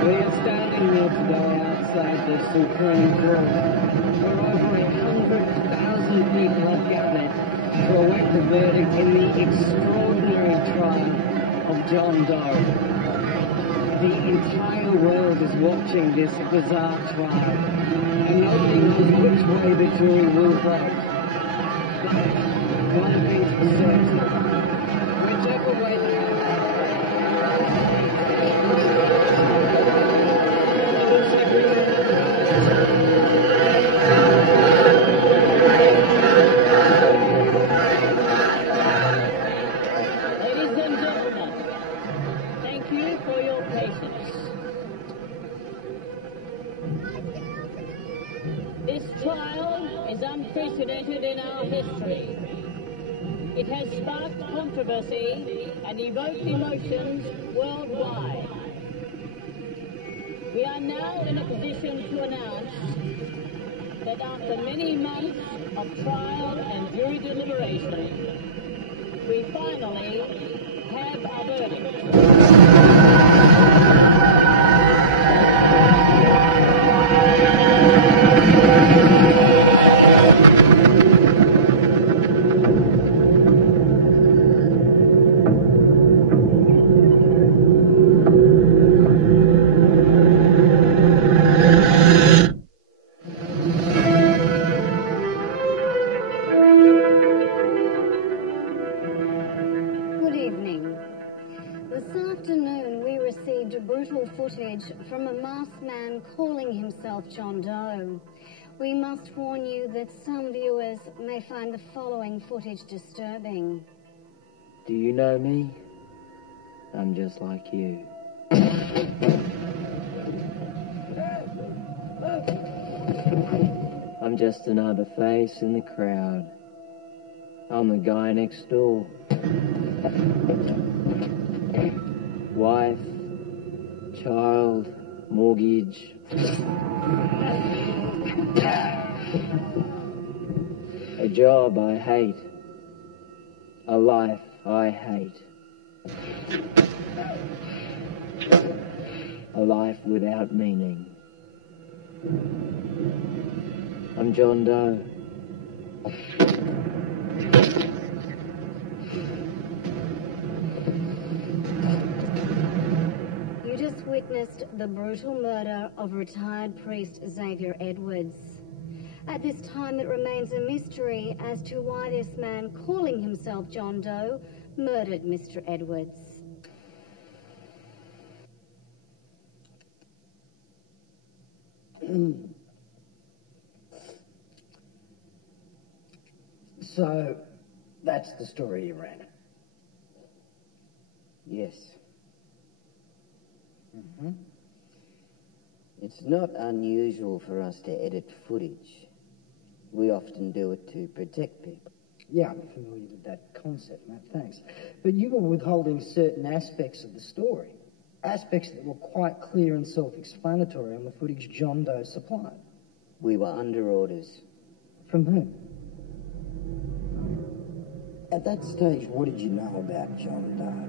We are standing here today outside the Supreme Court, where over 100,000 people have gathered to await the verdict in the extraordinary trial of John Doe. The entire world is watching this bizarre trial, and nobody knows which way the jury will vote. One thing's for certain, whichever way they Ladies and gentlemen, thank you for your patience. This trial is unprecedented in our history. It has sparked controversy and evoked emotions worldwide. We are now in a position to announce that after many months of trial and jury deliberation, we finally have a verdict. Footage from a masked man calling himself John Doe. We must warn you that some viewers may find the following footage disturbing. Do you know me? I'm just like you. I'm just another face in the crowd. I'm the guy next door. Wife, child, mortgage. A job I hate. A life I hate. A life without meaning. I'm John Doe. Witnessed the brutal murder of retired priest Xavier Edwards. At this time, it remains a mystery as to why this man calling himself John Doe murdered Mr. Edwards. So, that's the story you ran. Yes. It's not unusual for us to edit footage. We often do it to protect people. Yeah, I'm familiar with that concept, Matt, thanks. But you were withholding certain aspects of the story. Aspects that were quite clear and self-explanatory on the footage John Doe supplied. We were under orders. From whom? At that stage, what did you know about John Doe?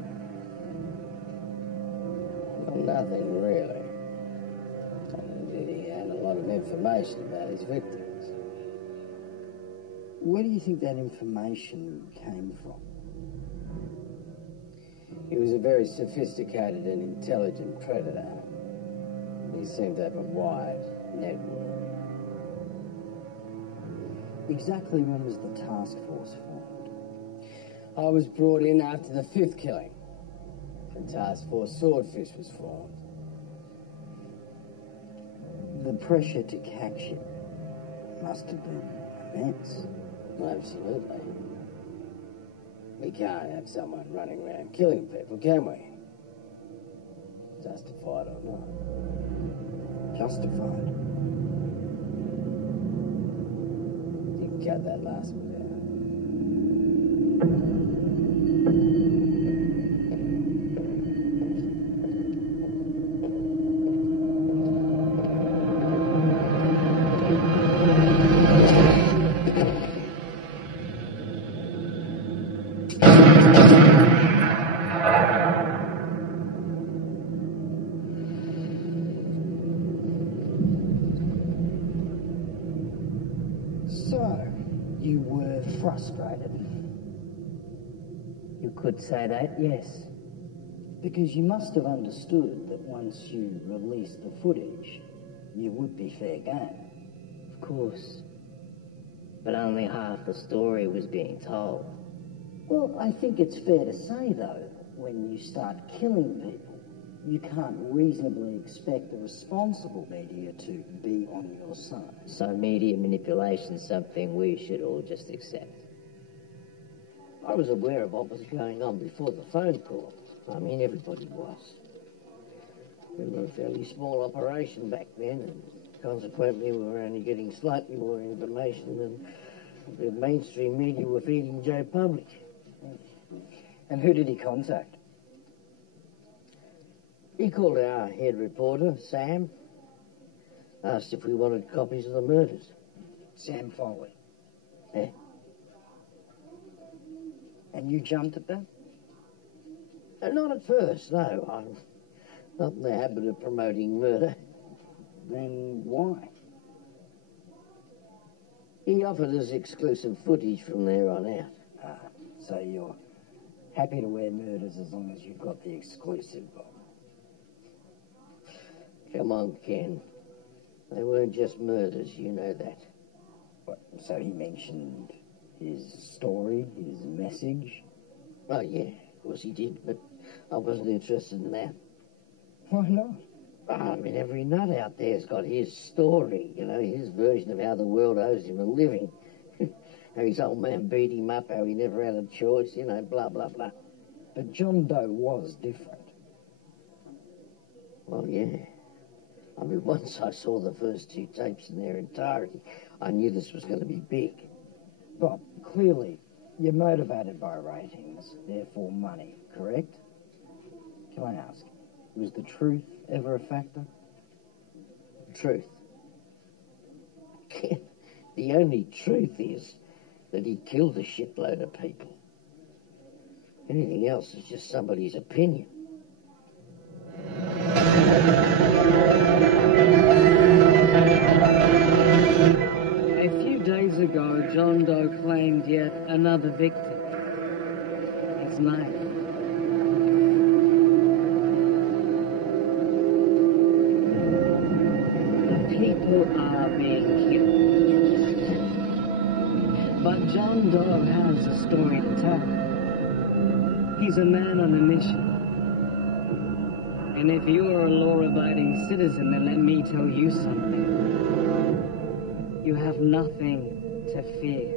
Well, nothing really. He had a lot of information about his victims. Where do you think that information came from? He was a very sophisticated and intelligent predator. He seemed to have a wide network. Exactly when was the task force formed? I was brought in after the 5th killing. The task force Swordfish was formed. The pressure to catch him must have been immense. Absolutely. We can't have someone running around killing people, can we? Justified or not. Justified? You can cut that last bit out. You were frustrated. You could say that, yes. Because you must have understood that once you released the footage, you would be fair game. Of course. But only half the story was being told. Well, I think it's fair to say, though, when you start killing people, you can't reasonably expect the responsible media to be on your side. So media manipulation's something we should all just accept. I was aware of what was going on before the phone call. I mean, everybody was. We were a fairly small operation back then, and consequently we were only getting slightly more information than the mainstream media were feeding Joe Public. And who did he contact? He called our head reporter, Sam, asked if we wanted copies of the murders. Sam Foley. Yeah. And you jumped at that? Not at first, no. I'm not in the habit of promoting murder. Then why? He offered us exclusive footage from there on out. So you're happy to wear murders as long as you've got the exclusive, Bob? Come on, Ken. They weren't just murders, you know that. What, so he mentioned his story, his message? Oh, yeah, of course he did, but I wasn't interested in that. Why not? I mean, every nut out there's got his story, you know, his version of how the world owes him a living. How his old man beat him up, how he never had a choice, you know, blah, blah, blah. But John Doe was different. Well, yeah. I mean, once I saw the first two tapes in their entirety, I knew this was going to be big. Bob, clearly, you're motivated by ratings, therefore money, correct? Can I ask, was the truth ever a factor? Truth? The only truth is that he killed a shitload of people. Anything else is just somebody's opinion. A few days ago, John Doe claimed yet another victim. His name. The people are being killed. But John Doe has a story to tell. He's a man on a mission. And if you're a law-abiding citizen, then let me tell you something. You have nothing to fear.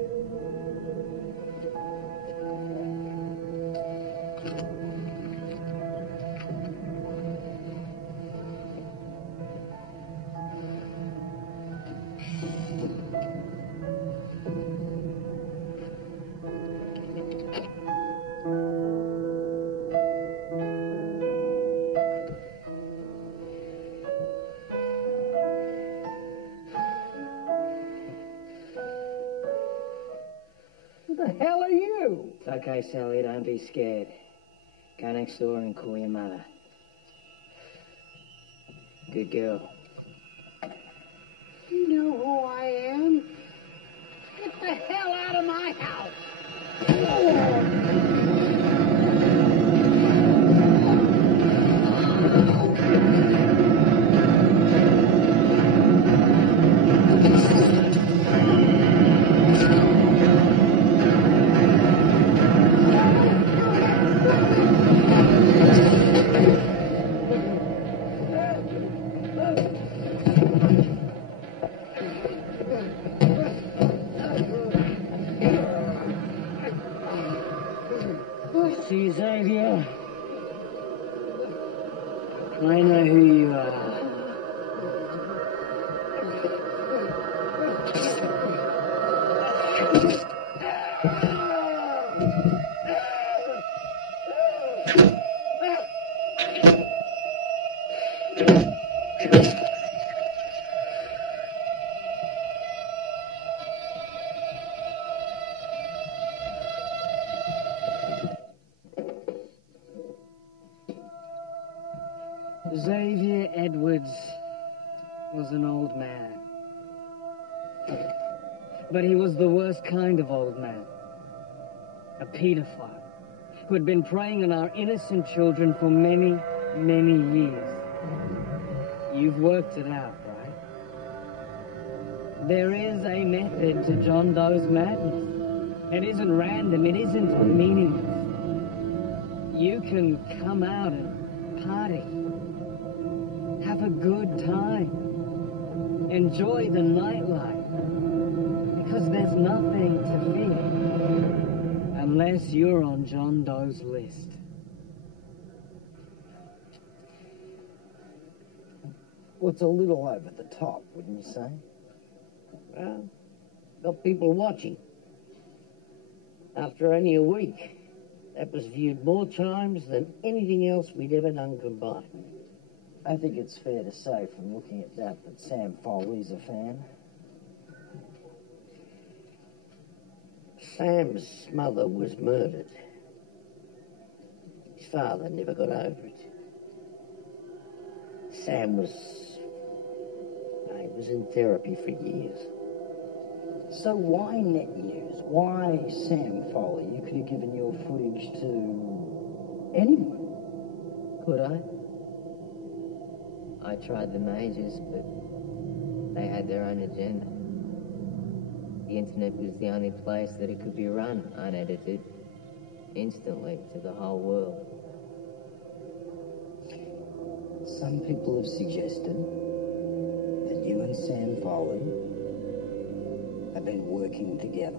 Okay, Sally, don't be scared. Go next door and call your mother. Good girl. You know who I am? Get the hell out of my house! See, Xavier, I know who you are. Xavier Edwards was an old man. But he was the worst kind of old man. A paedophile who had been preying on our innocent children for many, many years. You've worked it out, right? There is a method to John Doe's madness. It isn't random, it isn't meaningless. You can come out and party. Have a good time. Enjoy the nightlife. Because there's nothing to fear. Unless you're on John Doe's list. Well, it's a little over the top, wouldn't you say? Well, got people watching. After only a week, that was viewed more times than anything else we'd ever done combined. I think it's fair to say from looking at that Sam Foley's a fan. Sam's mother was murdered. His father never got over it. Sam was in therapy for years. So why Net News? Why Sam Foley? You could have given your footage to anyone. Could I? I tried the majors, but they had their own agenda. The internet was the only place that it could be run unedited, instantly to the whole world. Some people have suggested that you and Sam Foley have been working together.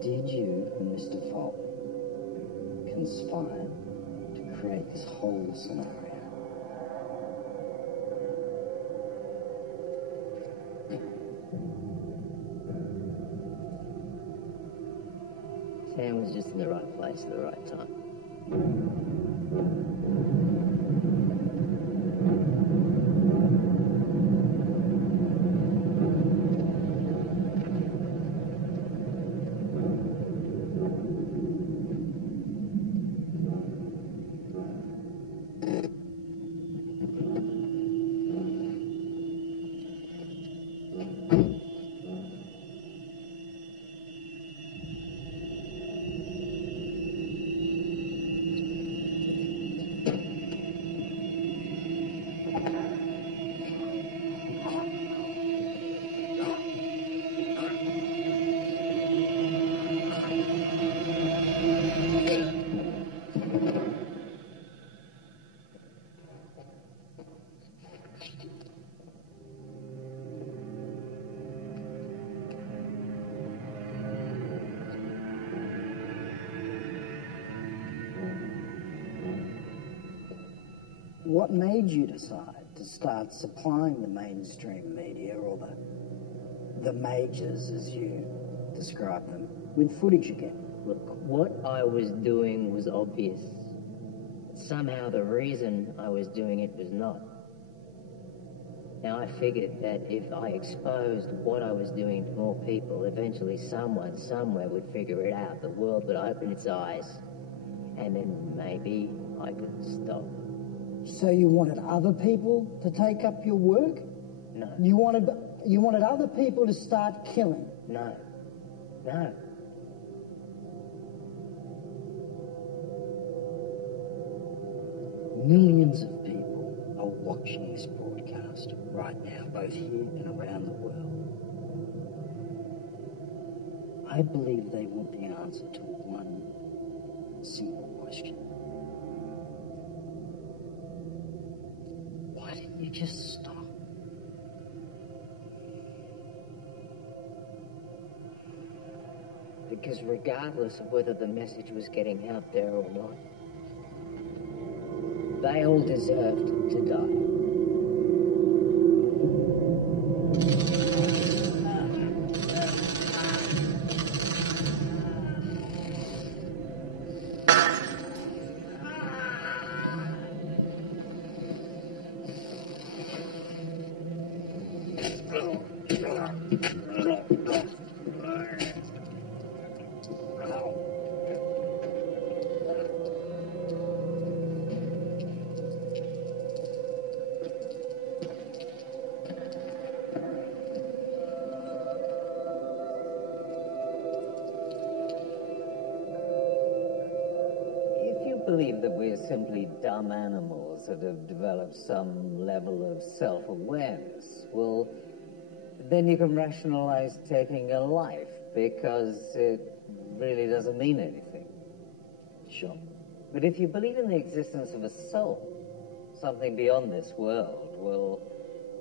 Did you and Mr. Foley conspire to create this whole scenario? Sam was just in the right place at the right time. What made you decide to start supplying the mainstream media, or the majors as you describe them, with footage again? Look, what I was doing was obvious. Somehow the reason I was doing it was not. Now I figured that if I exposed what I was doing to more people, eventually someone, somewhere would figure it out. The world would open its eyes. And then maybe I could stop. So you wanted other people to take up your work? No. You wanted other people to start killing? No. No. Millions of people are watching this broadcast right now, both here and around the world. I believe they want the answer to one simple question. Why didn't you just stop? Because regardless of whether the message was getting out there or not, they all deserved to die. we're simply dumb animals that have developed some level of self-awareness, well, then you can rationalize taking a life because it really doesn't mean anything. Sure. But if you believe in the existence of a soul, something beyond this world, well,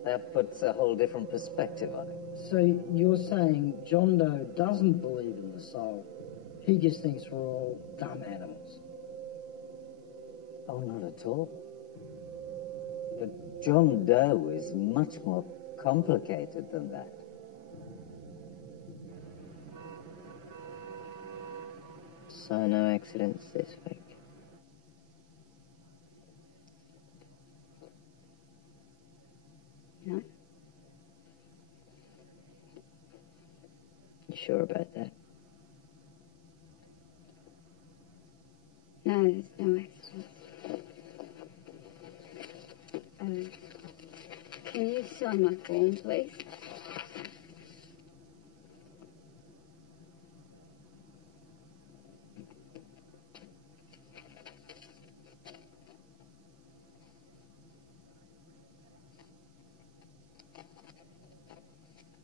that puts a whole different perspective on it. So you're saying John Doe doesn't believe in the soul, he just thinks we're all dumb animals? Oh, not at all. But John Doe is much more complicated than that. So no accidents this week. No? You sure about that? No, there's no accident. Can you sign my form, please?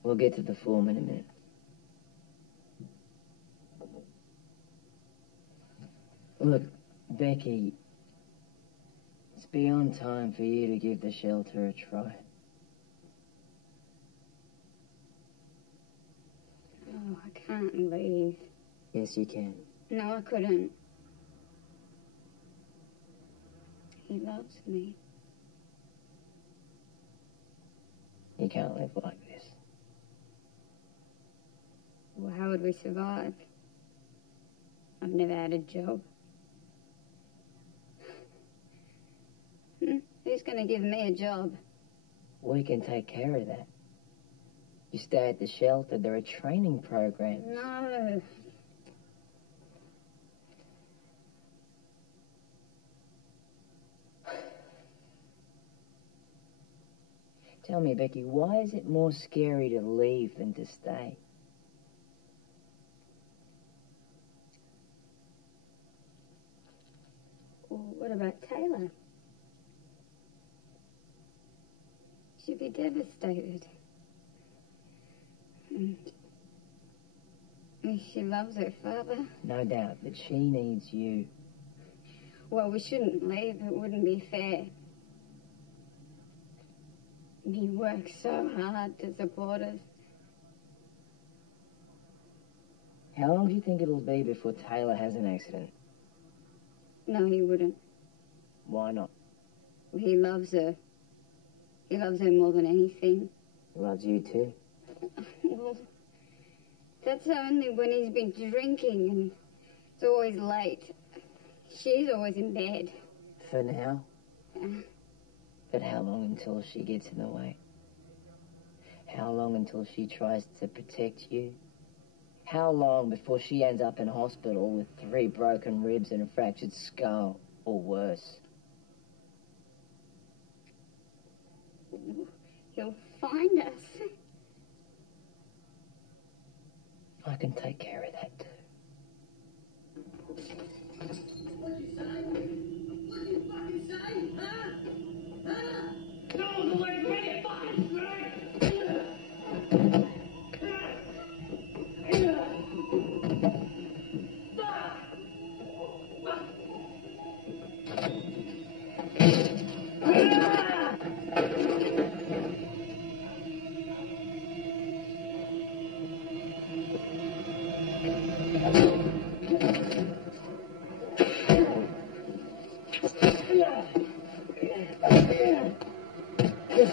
We'll get to the form in a minute. Look, Becky, it's beyond time for you to give the shelter a try. Oh, I can't leave. Yes, you can. No, I couldn't. He loves me. You can't live like this. Well, how would we survive? I've never had a job. Who's going to give me a job? We can take care of that. You stay at the shelter. There are training programs. No. Tell me, Becky, why is it more scary to leave than to stay? Well, what about Taylor? She'd be devastated. She loves her father. No doubt, but she needs you. Well, we shouldn't leave. It wouldn't be fair. He works so hard to support us. How long do you think it'll be before Taylor has an accident? No, he wouldn't. Why not? He loves her. He loves her more than anything. He loves you too. Well, that's only when he's been drinking and it's always late. She's always in bed. For now? But how long until she gets in the way? How long until she tries to protect you? How long before she ends up in hospital with 3 broken ribs and a fractured skull, or worse? He'll find us. I can take care of that too. What'd you say? What'd you fucking say? Huh? Huh? No, the way to make it fine, right?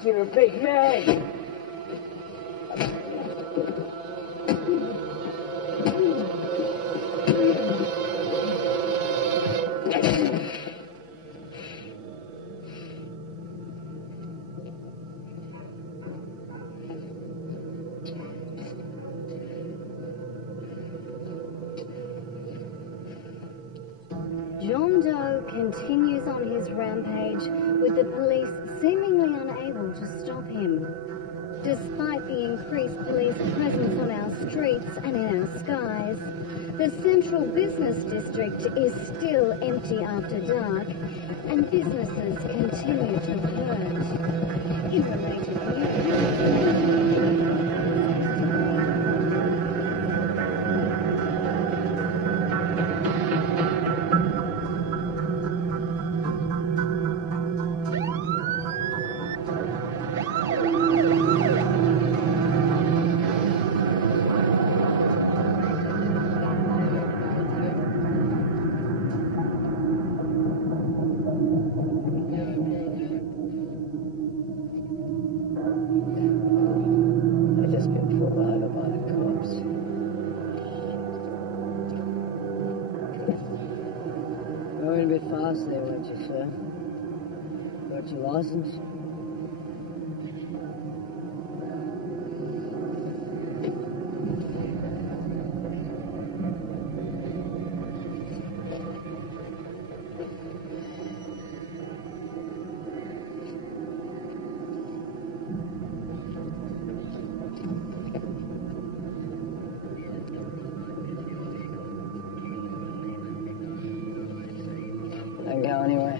You're a big man. John Doe continues on his rampage with the police seemingly unable to stop him. Despite the increased police presence on our streets and in our skies, The central business district is still empty after dark, and businesses continue to flourish. In related news, I've just been pulled over by the cops. Going a bit fast there, weren't you, sir? Got your license? Don't go anywhere.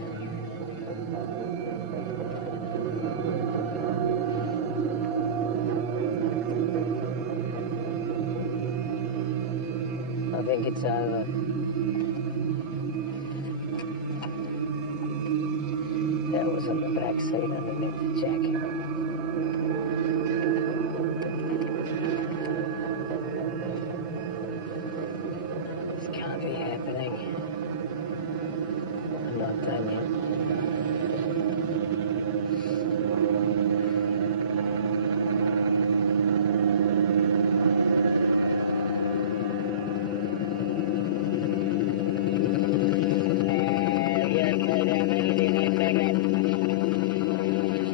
I think it's over. That was in the back seat underneath the jacket. This can't be happening. I'm not done yet.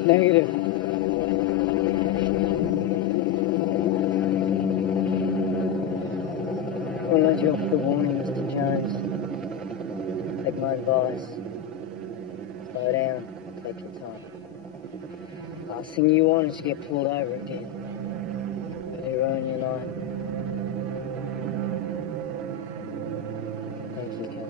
Negative. I'll let you off the warning, Mr. Jones. Take my advice. Slow down. Take your time. Last thing you want is to get pulled over again. Really ruin your night. Thank you, Captain.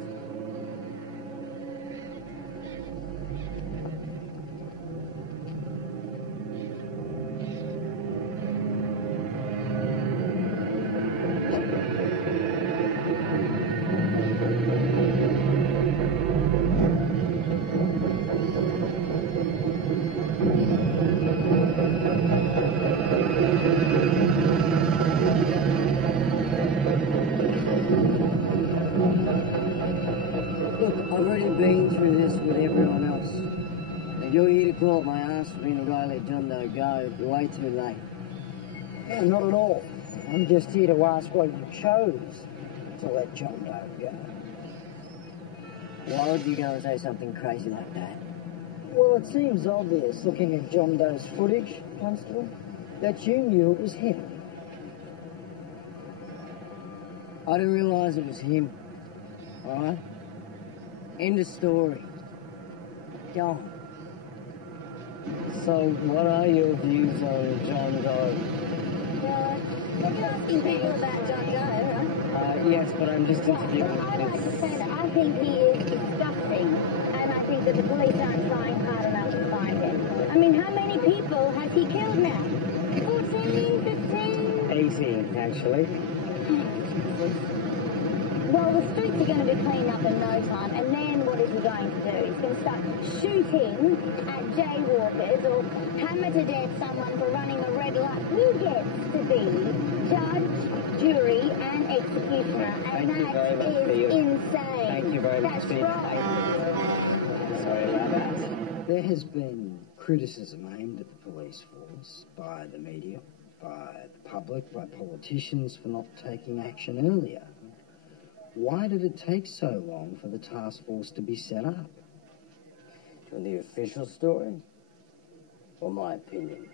I've already been through this with everyone else. And you're here to call up my ass for being a guy let John Doe go. You're way too late. Yeah, not at all. I'm just here to ask why you chose to let John Doe go. Why would you go and say something crazy like that? Well, it seems obvious, looking at John Doe's footage, Constable, that you knew it was him. I didn't realise it was him. Alright? End of story. Go on. So, what are your views on John Doe? you're asking people about John Doe, right? Yes, but I'm just interviewing I'd like to this. say that I think he is disgusting, and I think that the police aren't trying hard enough to find him. I mean, how many people has he killed now? 14, 15? 18, actually. Well, the streets are going to be cleaned up in no time, and then what is he going to do? He's going to start shooting at jaywalkers or hammer to death someone for running a red light. He gets to be judge, jury, and executioner, and that is insane. Thank you very much That's for your right. Sorry about that. There has been criticism aimed at the police force by the media, by the public, by politicians for not taking action earlier. Why did it take so long for the task force to be set up? For the official story? Or my opinion?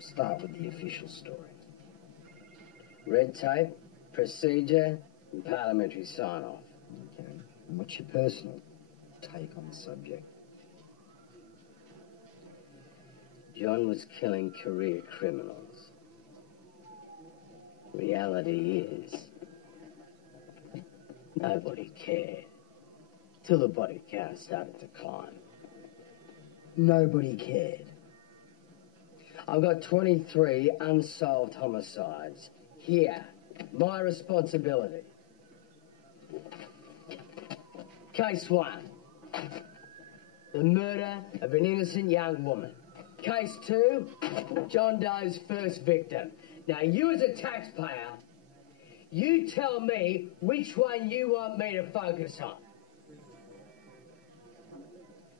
Start with the official story. Red tape, procedure, and parliamentary sign-off. Okay. And what's your personal take on the subject? John was killing career criminals. Reality is, Nobody cared. Till the body count started to climb. Nobody cared. I've got 23 unsolved homicides. Here, my responsibility. Case 1. The murder of an innocent young woman. Case 2, John Doe's first victim. Now, you as a taxpayer, you tell me which one you want me to focus on.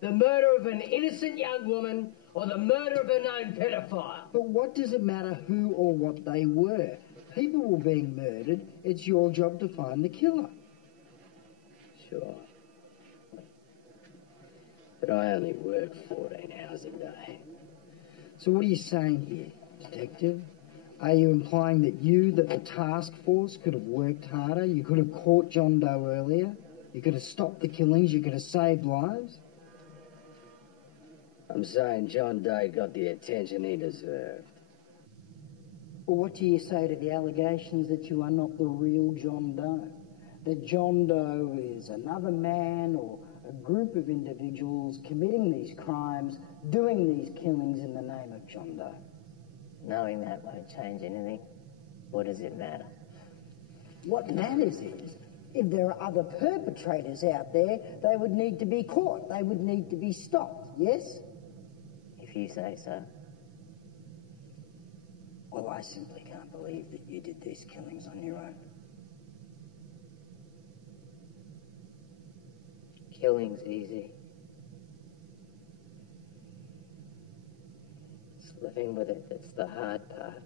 The murder of an innocent young woman or the murder of a known pedophile? But what does it matter who or what they were? People were being murdered. It's your job to find the killer. Sure. But I only work 14 hours a day. So what are you saying here, detective? Are you implying that the task force, could have worked harder? You could have caught John Doe earlier? You could have stopped the killings? You could have saved lives? I'm saying John Doe got the attention he deserved. Well, what do you say to the allegations that you are not the real John Doe? That John Doe is another man or a group of individuals committing these crimes, doing these killings in the name of John Doe? Knowing that won't change anything. What does it matter? What matters is, if there are other perpetrators out there, they would need to be caught. They would need to be stopped, yes? If you say so. Well, I simply can't believe that you did these killings on your own. Killing's easy. It's living with it that's the hard part.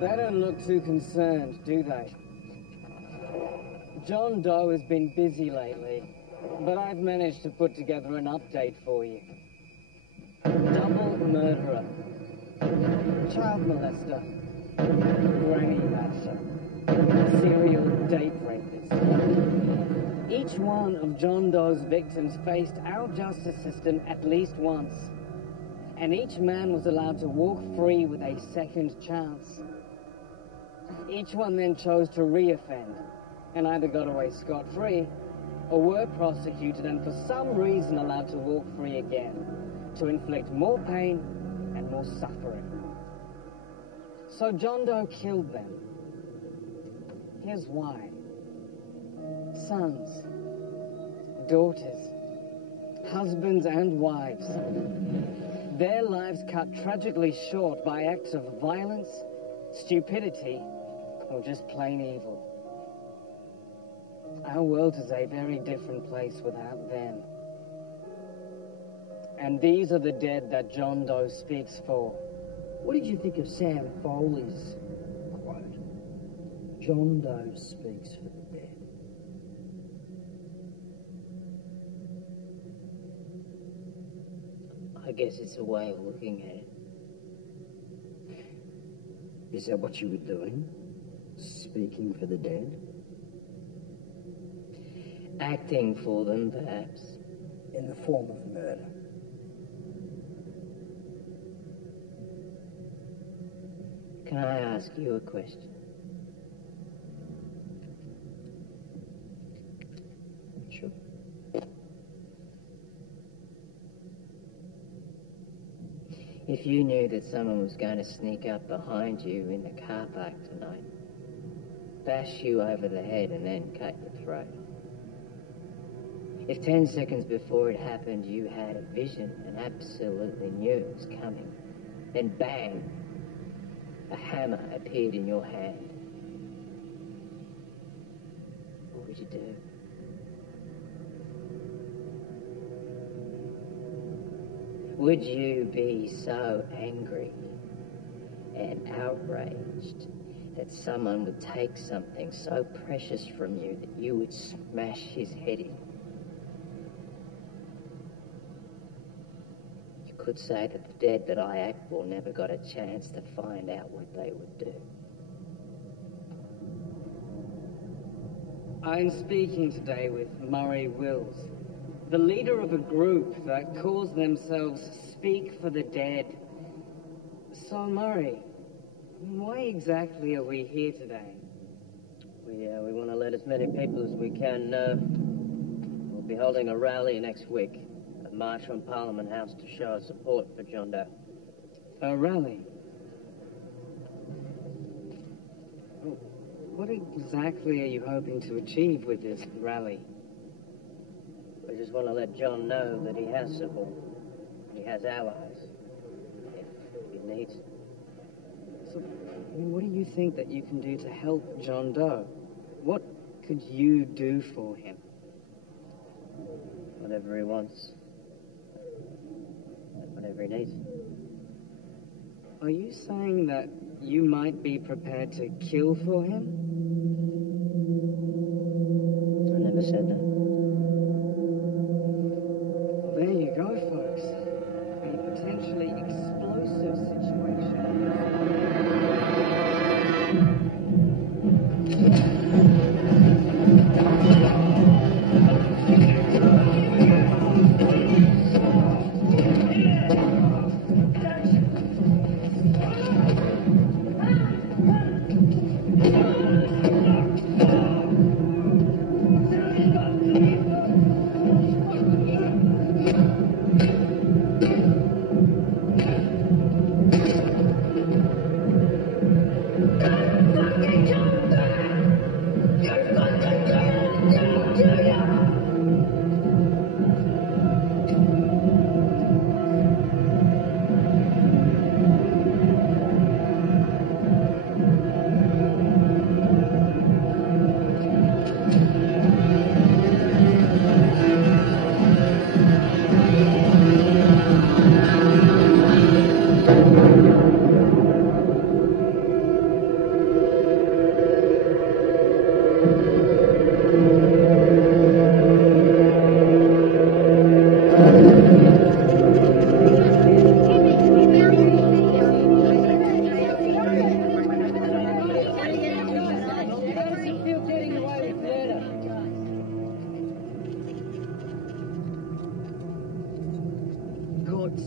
They don't look too concerned, do they? John Doe has been busy lately, but I've managed to put together an update for you. Double murderer, child molester, granny basher, serial date rapist. Each one of John Doe's victims faced our justice system at least once, and each man was allowed to walk free with a second chance. Each one then chose to re-offend, and either got away scot-free, or were prosecuted and for some reason allowed to walk free again, to inflict more pain and more suffering. So John Doe killed them. Here's why. Sons, daughters, husbands and wives. Their lives cut tragically short by acts of violence, stupidity, or just plain evil. Our world is a very different place without them. And these are the dead that John Doe speaks for. What did you think of Sam Foley's quote? John Doe speaks for the dead. I guess it's a way of looking at it. Is that what you were doing? Speaking for the dead? Acting for them, perhaps. In the form of murder. Can I ask you a question? Sure. If you knew that someone was going to sneak up behind you in the car park tonight, bash you over the head and then cut your throat. If 10 seconds before it happened you had a vision and absolutely knew it was coming, then bang, a hammer appeared in your hand, what would you do? Would you be so angry and outraged that someone would take something so precious from you that you would smash his head in? could say that the dead that I act for never got a chance to find out what they would do. I'm speaking today with Murray Wills, the leader of a group that calls themselves Speak for the Dead. So, Murray, why exactly are we here today? We want to let as many people as we can know. We'll be holding a rally next week, a march from Parliament House to show our support for John Doe. A rally? What exactly are you hoping to achieve with this rally? We just want to let John know that he has support. He has allies, if he needs. So, what do you think that you can do to help John Doe? What could you do for him? Whatever he wants. Whatever he needs. Are you saying that you might be prepared to kill for him? I never said that. There you go, folks. A potentially explosive situation.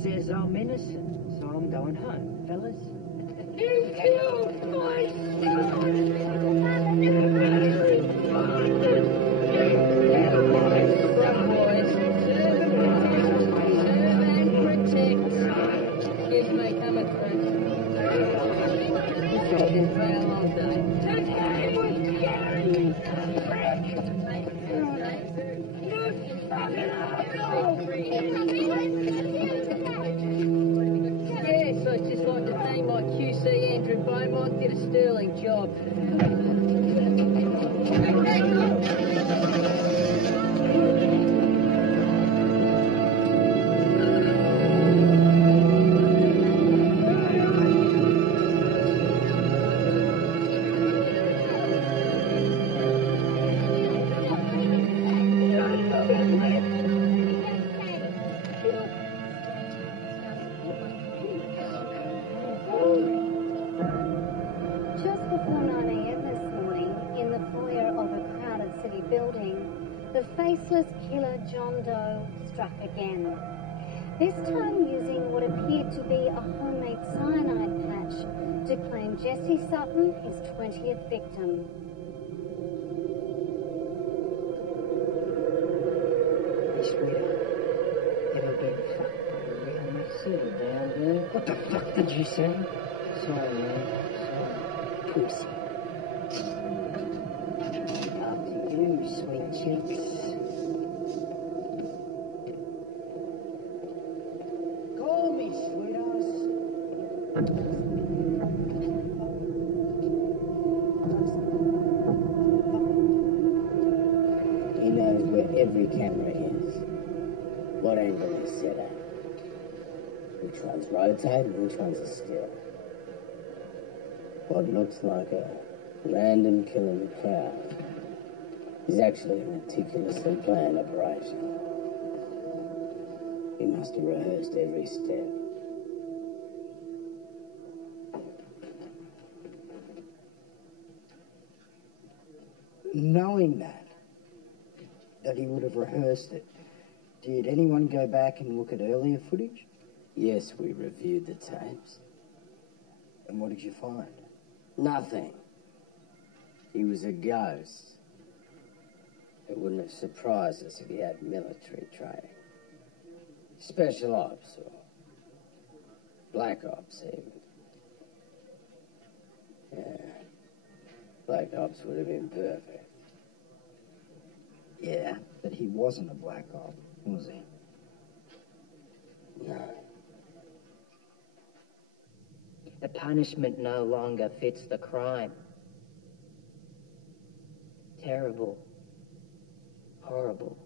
Says I'm innocent, so I'm going home, fellas. You killed my Yes, I'd just like to thank my QC Andrew Beaumont, did a sterling job. Just before 9 a.m. this morning, in the foyer of a crowded city building, the faceless killer John Doe struck again. This time using what appeared to be a homemade cyanide patch to claim Jesse Sutton, his 20th victim. Hey, sweetheart, ever been fucked by a real mess? Settle down, girl. What the fuck did you say? Sorry, man. Sorry. Pussy. After you, sweet cheeks. Call me, sweetheart. He knows where every camera is, what angle is set at, which one's rotated and which one's askew. What looks like a random killing crowd is actually a meticulously planned operation. He must have rehearsed every step. Knowing that he would have rehearsed it, did anyone go back and look at earlier footage? Yes, we reviewed the tapes. And what did you find? Nothing. He was a ghost. It wouldn't have surprised us if he had military training. Special ops or black ops even. Yeah. Black ops would have been perfect. Yeah, but he wasn't a black op, was he? No. The punishment no longer fits the crime. Terrible. Horrible.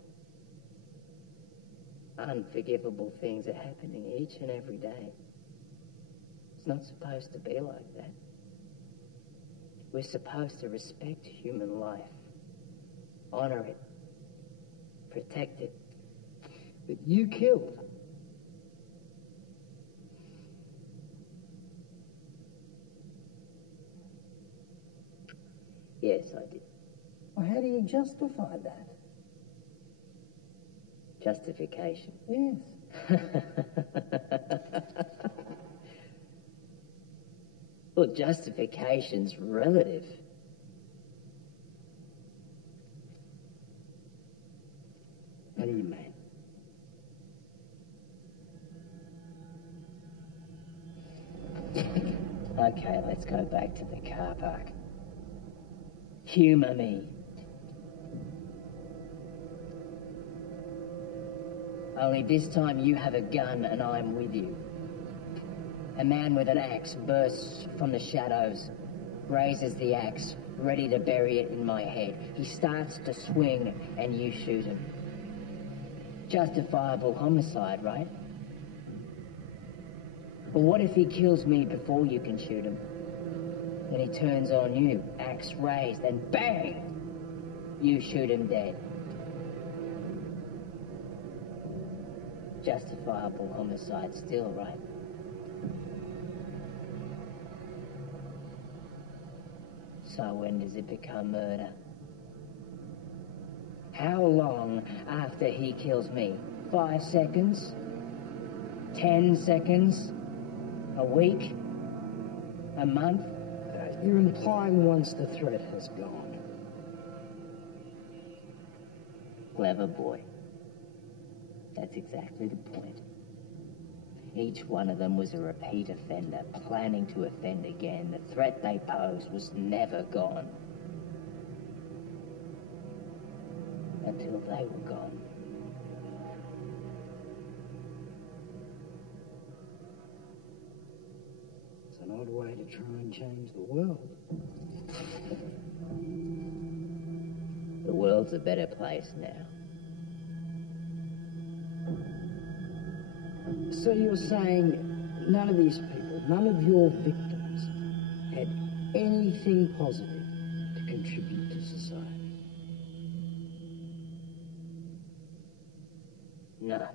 Unforgivable things are happening each and every day. It's not supposed to be like that. We're supposed to respect human life. Honor it. Protect it. But you killed. Yes, I did. Well, how do you justify that? Justification. Yes. Well, justification's relative. What do you mean? Okay, let's go back to the car park. Humour me. Only this time you have a gun and I'm with you. A man with an axe bursts from the shadows, raises the axe, ready to bury it in my head. He starts to swing and you shoot him. Justifiable homicide, right? But what if he kills me before you can shoot him? Then he turns on you, axe raised, and bang! You shoot him dead. Justifiable homicide still, right? So when does it become murder? How long after he kills me? 5 seconds? 10 seconds? A week? A month? You're implying once the threat has gone. Clever boy. That's exactly the point. Each one of them was a repeat offender, planning to offend again. The threat they posed was never gone. Until they were gone. It's an odd way to try and change the world. The world's a better place now. So you're saying none of these people, none of your victims, had anything positive to contribute to society? No.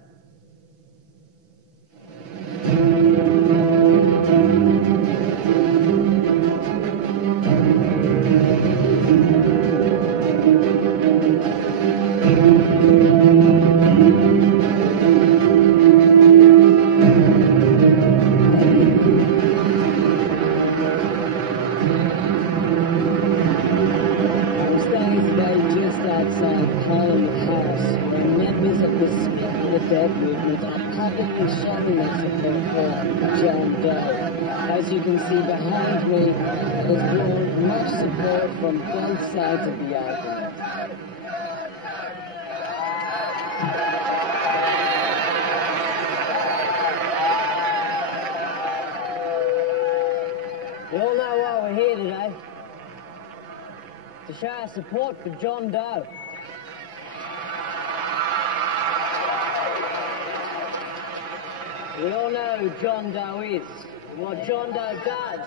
As you can see behind me, there's been much support from both sides of the argument. You all know why we're here today. To show our support for John Doe. We all know who John Doe is, and what John Doe does.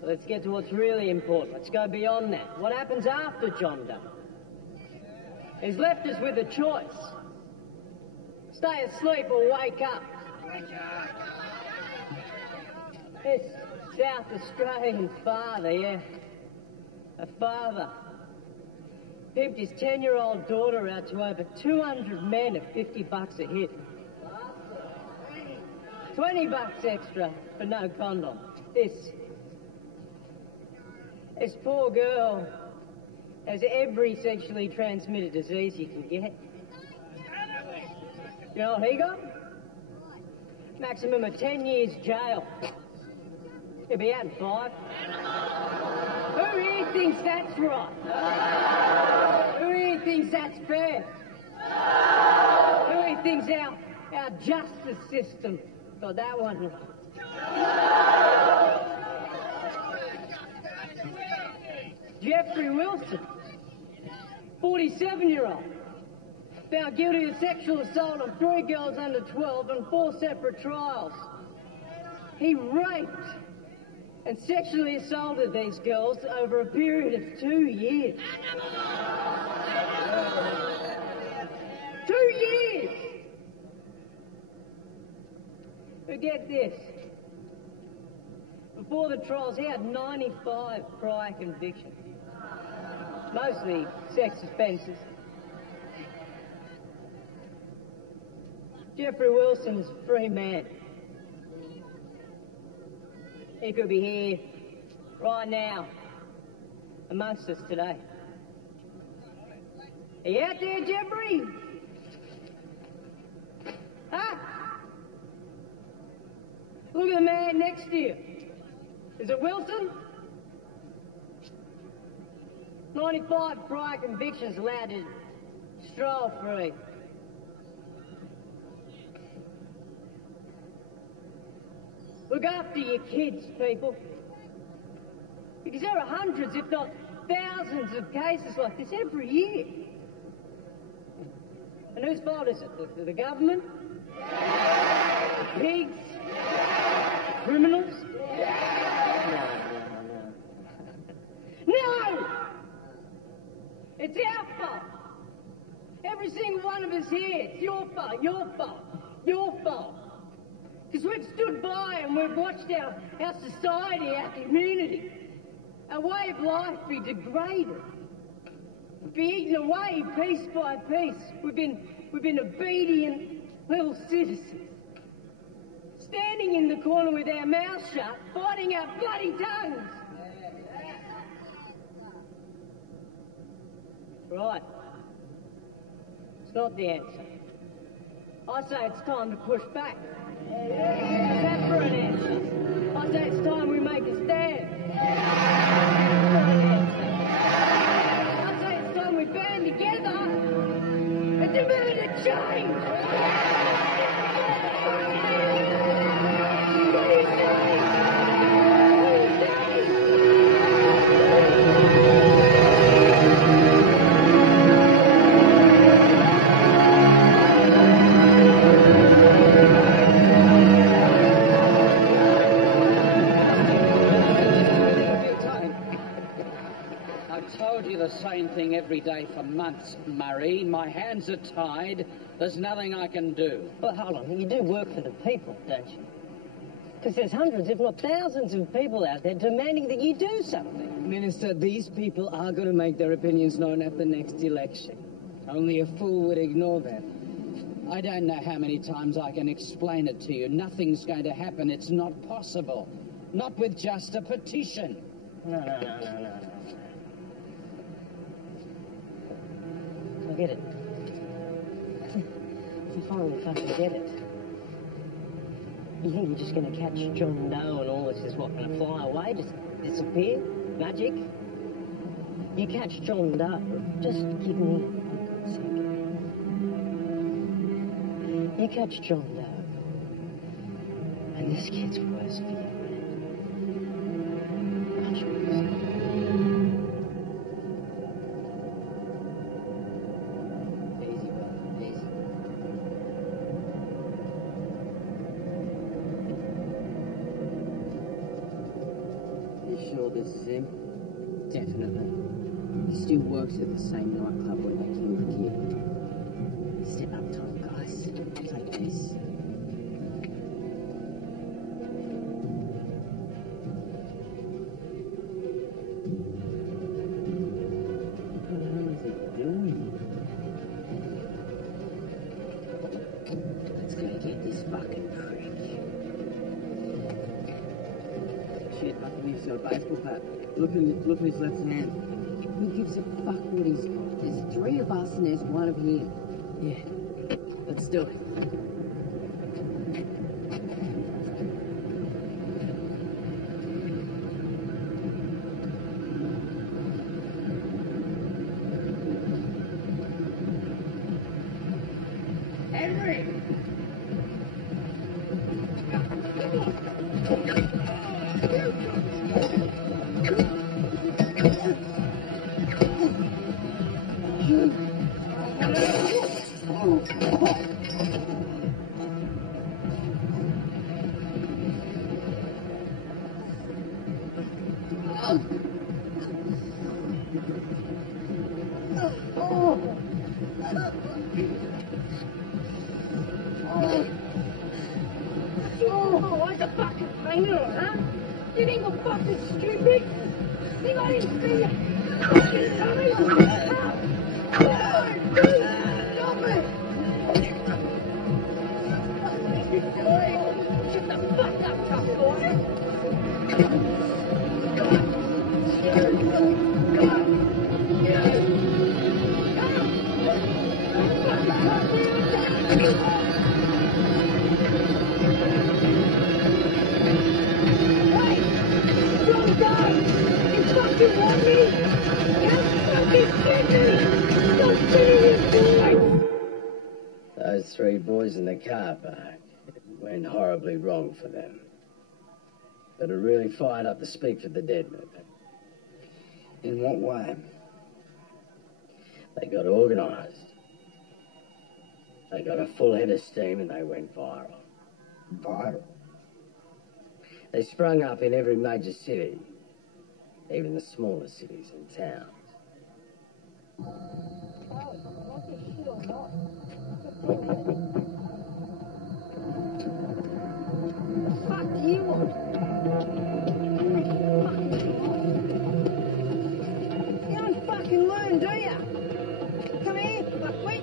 So let's get to what's really important. Let's go beyond that. What happens after John Doe? He's left us with a choice. Stay asleep or wake up. This South Australian father, yeah. A father. Pimped his 10-year-old daughter out to over 200 men at $50 a hit. $20 extra for no condom. This poor girl has every sexually transmitted disease you can get. You know what he got? Maximum of 10 years jail. He'll be out in 5. Who here thinks that's right? Who here thinks that's fair? Who here thinks our justice system got that one right? Jeffrey Wilson, 47-year-old, found guilty of sexual assault on 3 girls under 12 on 4 separate trials. He raped and sexually assaulted these girls over a period of 2 years. 2 years! But get this. Before the trials, he had 95 prior convictions. Mostly sex offences. Jeffrey Wilson's a free man. He could be here, right now, amongst us today. Are you out there, Jeffrey? Huh? Look at the man next to you. Is it Wilson? 95 prior convictions allowed to stroll free. Look after your kids, people. Because there are hundreds, if not thousands, of cases like this every year. And whose fault is it? The government? Pigs? Criminals? No! It's our fault. Every single one of us here. It's your fault, your fault, your fault. Because we've stood by and we've watched our society, our community, our way of life be degraded, be eaten away piece by piece. We've been obedient little citizens, standing in the corner with our mouths shut, fighting our bloody tongues. Right. It's not the answer. I say it's time to push back. Is that for an answer? I say it's time we make a stand. I say it's time we band together and demand a change. What do you say? The same thing every day for months, Murray. My hands are tied. There's nothing I can do. But hold on, you do work for the people, don't you? Because there's hundreds, if not thousands of people out there demanding that you do something. Minister, these people are going to make their opinions known at the next election. Only a fool would ignore that. I don't know how many times I can explain it to you. Nothing's going to happen. It's not possible. Not with just a petition. No. Get it. You finally fucking get it. You think you're just going to catch John Doe and all this is what, going to fly away, just disappear? Magic? You catch John Doe, just give me a second. You catch John Doe, and this kid's worse for you. Much worse. This is him? Definitely. He still works at the same nightclub where they killed the kid. Step up to him, guys. He's got a baseball bat. Look at his left hand. Who gives a fuck what he's got? There's 3 of us and there's 1 of him. Yeah, let's do it. Those 3 boys in the car park, it went horribly wrong for them. But it really fired up the Speak for the Dead movement. In what way? They got organised. They got a full head of steam and they went viral. Viral? They sprung up in every major city, even the smaller cities and towns. Fuck do you want? You don't fucking learn, do ya? Come here, fuckwit.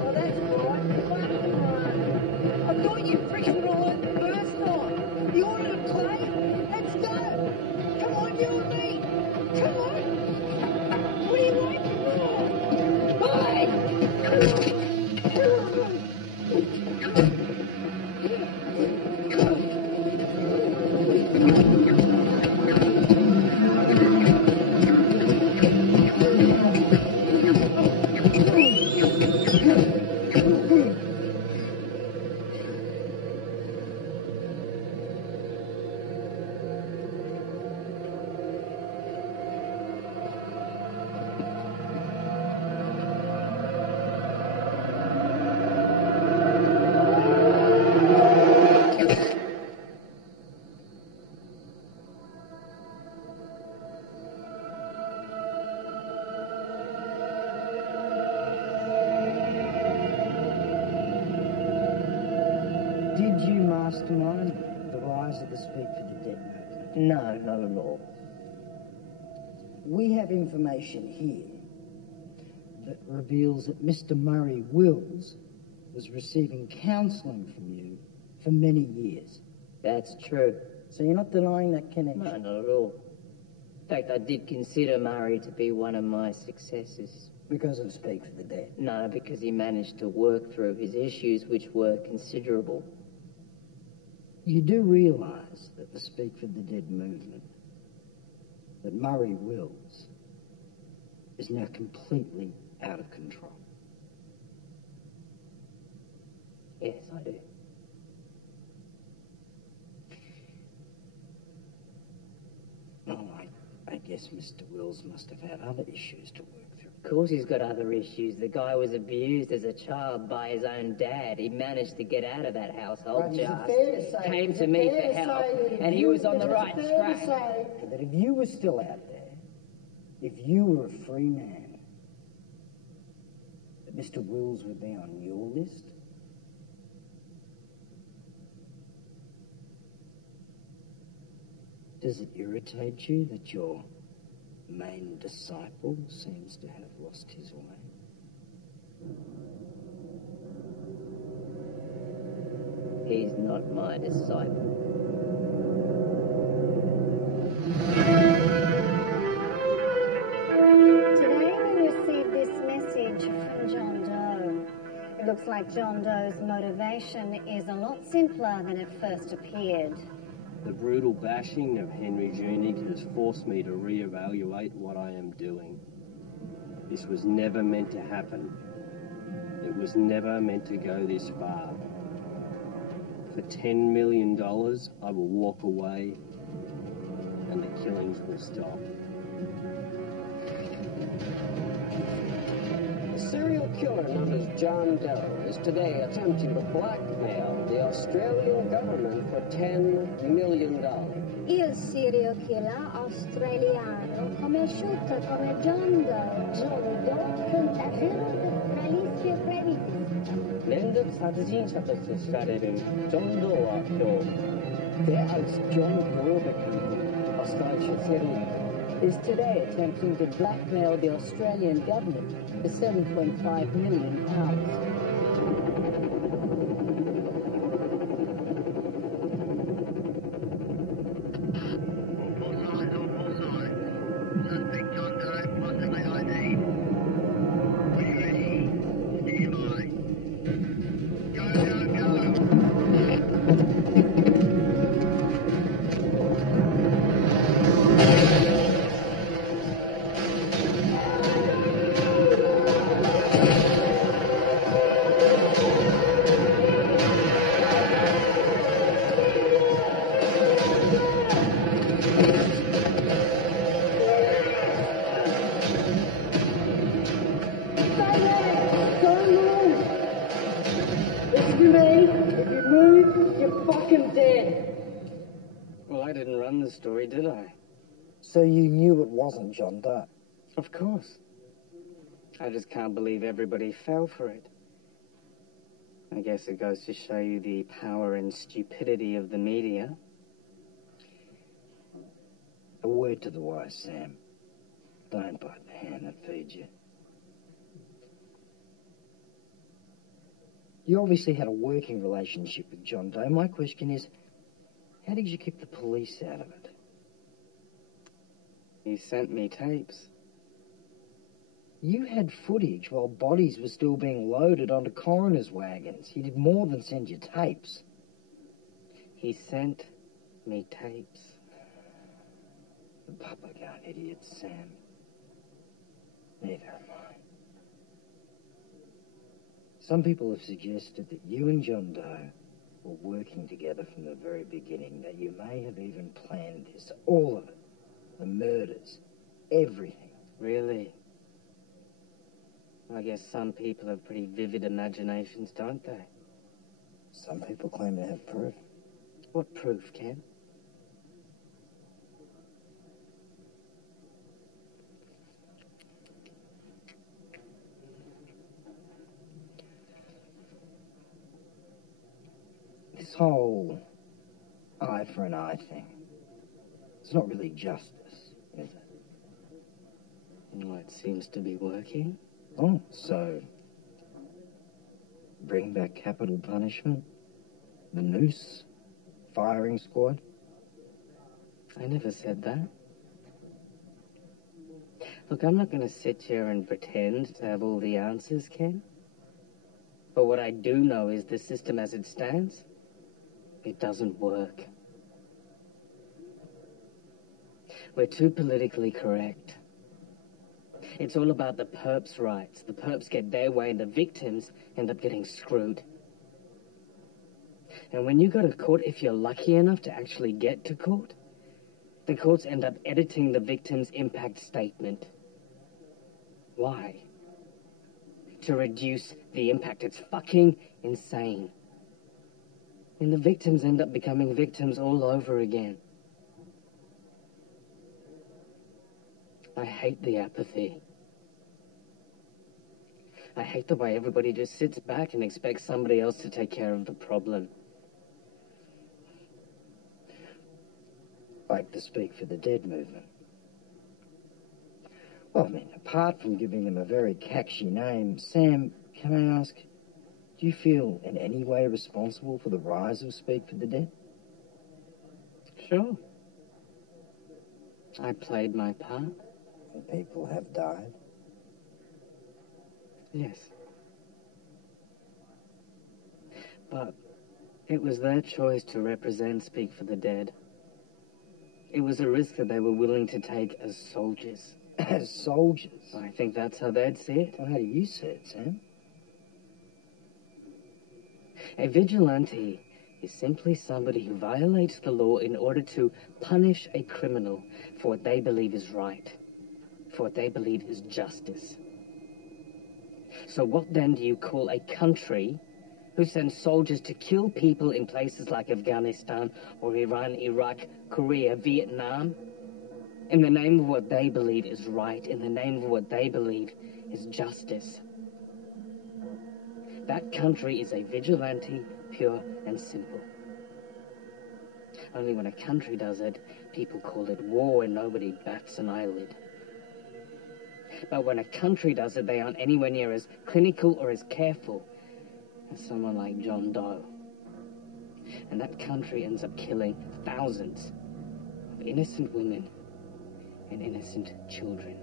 Oh, that's right. I thought you freaking all learned the first time. You wanted to play? Let's go. Come on, you and me. Come on. What are you waiting for? Bye. Did you mastermind the rise of the Speak for the Dead movement? No, not at all. We have information here that reveals that Mr. Murray Wills was receiving counselling from you for many years. That's true. So you're not denying that connection? No, not at all. In fact, I did consider Murray to be one of my successors. Because of Speak for the Dead? No, because he managed to work through his issues, which were considerable. You do realise that the Speak for the Dead movement, that Murray Wills, is now completely out of control? Yes, I do. Oh, I guess Mr. Wills must have had other issues to work through. Of course he's got other issues. The guy was abused as a child by his own dad. He managed to get out of that household came to me for help, and he was on the right track. That if you were still out there, if you were a free man, that Mr. Wills would be on your list? Does it irritate you that your main disciple seems to have lost his way? He's not my disciple. like John Doe's motivation is a lot simpler than it first appeared. The brutal bashing of Henry Junig has forced me to reevaluate what I am doing. This was never meant to happen. It was never meant to go this far. For $10 million, I will walk away and the killings will stop. A serial killer known as John Doe is today attempting to blackmail the Australian government for $10 million. Il serial killer australiano conosciuto come John Doe. John Doe, mensagero d'Australiske Previtis. 랜덤 사진 잡혀서 시달리는 정도와 또 Der als John Doe bekannte australische Serial is today attempting to blackmail the Australian government for £7.5 million. Well, I didn't run the story, did I? So you knew it wasn't John Doe? Of course. I just can't believe everybody fell for it. I guess it goes to show you the power and stupidity of the media. A word to the wise, Sam. Don't bite the hand that feeds you. You obviously had a working relationship with John Doe. My question is, how did you keep the police out of it? He sent me tapes. You had footage while bodies were still being loaded onto coroner's wagons. He did more than send you tapes. He sent me tapes. The public aren't idiots, Sam. Neither am I. Some people have suggested that you and John Doe were working together from the very beginning, that you may have even planned this, all of it. The murders, everything. Really? I guess some people have pretty vivid imaginations, don't they? Some people claim to have proof. What proof, Ken? This whole eye for an eye thing, it's not really justice, is it? Well, it seems to be working. Oh, so bring back capital punishment? The noose? Firing squad? I never said that. Look, I'm not going to sit here and pretend to have all the answers, Ken. But what I do know is the system as it stands, it doesn't work. We're too politically correct. It's all about the perps' rights. The perps get their way and the victims end up getting screwed. And when you go to court, if you're lucky enough to actually get to court, the courts end up editing the victim's impact statement. Why? To reduce the impact. It's fucking insane. And the victims end up becoming victims all over again. I hate the apathy. I hate the way everybody just sits back and expects somebody else to take care of the problem. Like the Speak for the Dead movement. Well, I mean, apart from giving them a very catchy name, Sam, can I ask, do you feel in any way responsible for the rise of Speak for the Dead? Sure. I played my part. And people have died? Yes. But it was their choice to represent Speak for the Dead. It was a risk that they were willing to take as soldiers. As soldiers? I think that's how they'd see it. Well, how do you see it, Sam? A vigilante is simply somebody who violates the law in order to punish a criminal for what they believe is right, for what they believe is justice. So what then do you call a country who sends soldiers to kill people in places like Afghanistan or Iran, Iraq, Korea, Vietnam, in the name of what they believe is right, in the name of what they believe is justice? That country is a vigilante, pure and simple. Only when a country does it, people call it war and nobody bats an eyelid. But when a country does it, they aren't anywhere near as clinical or as careful as someone like John Doe. And that country ends up killing thousands of innocent women and innocent children.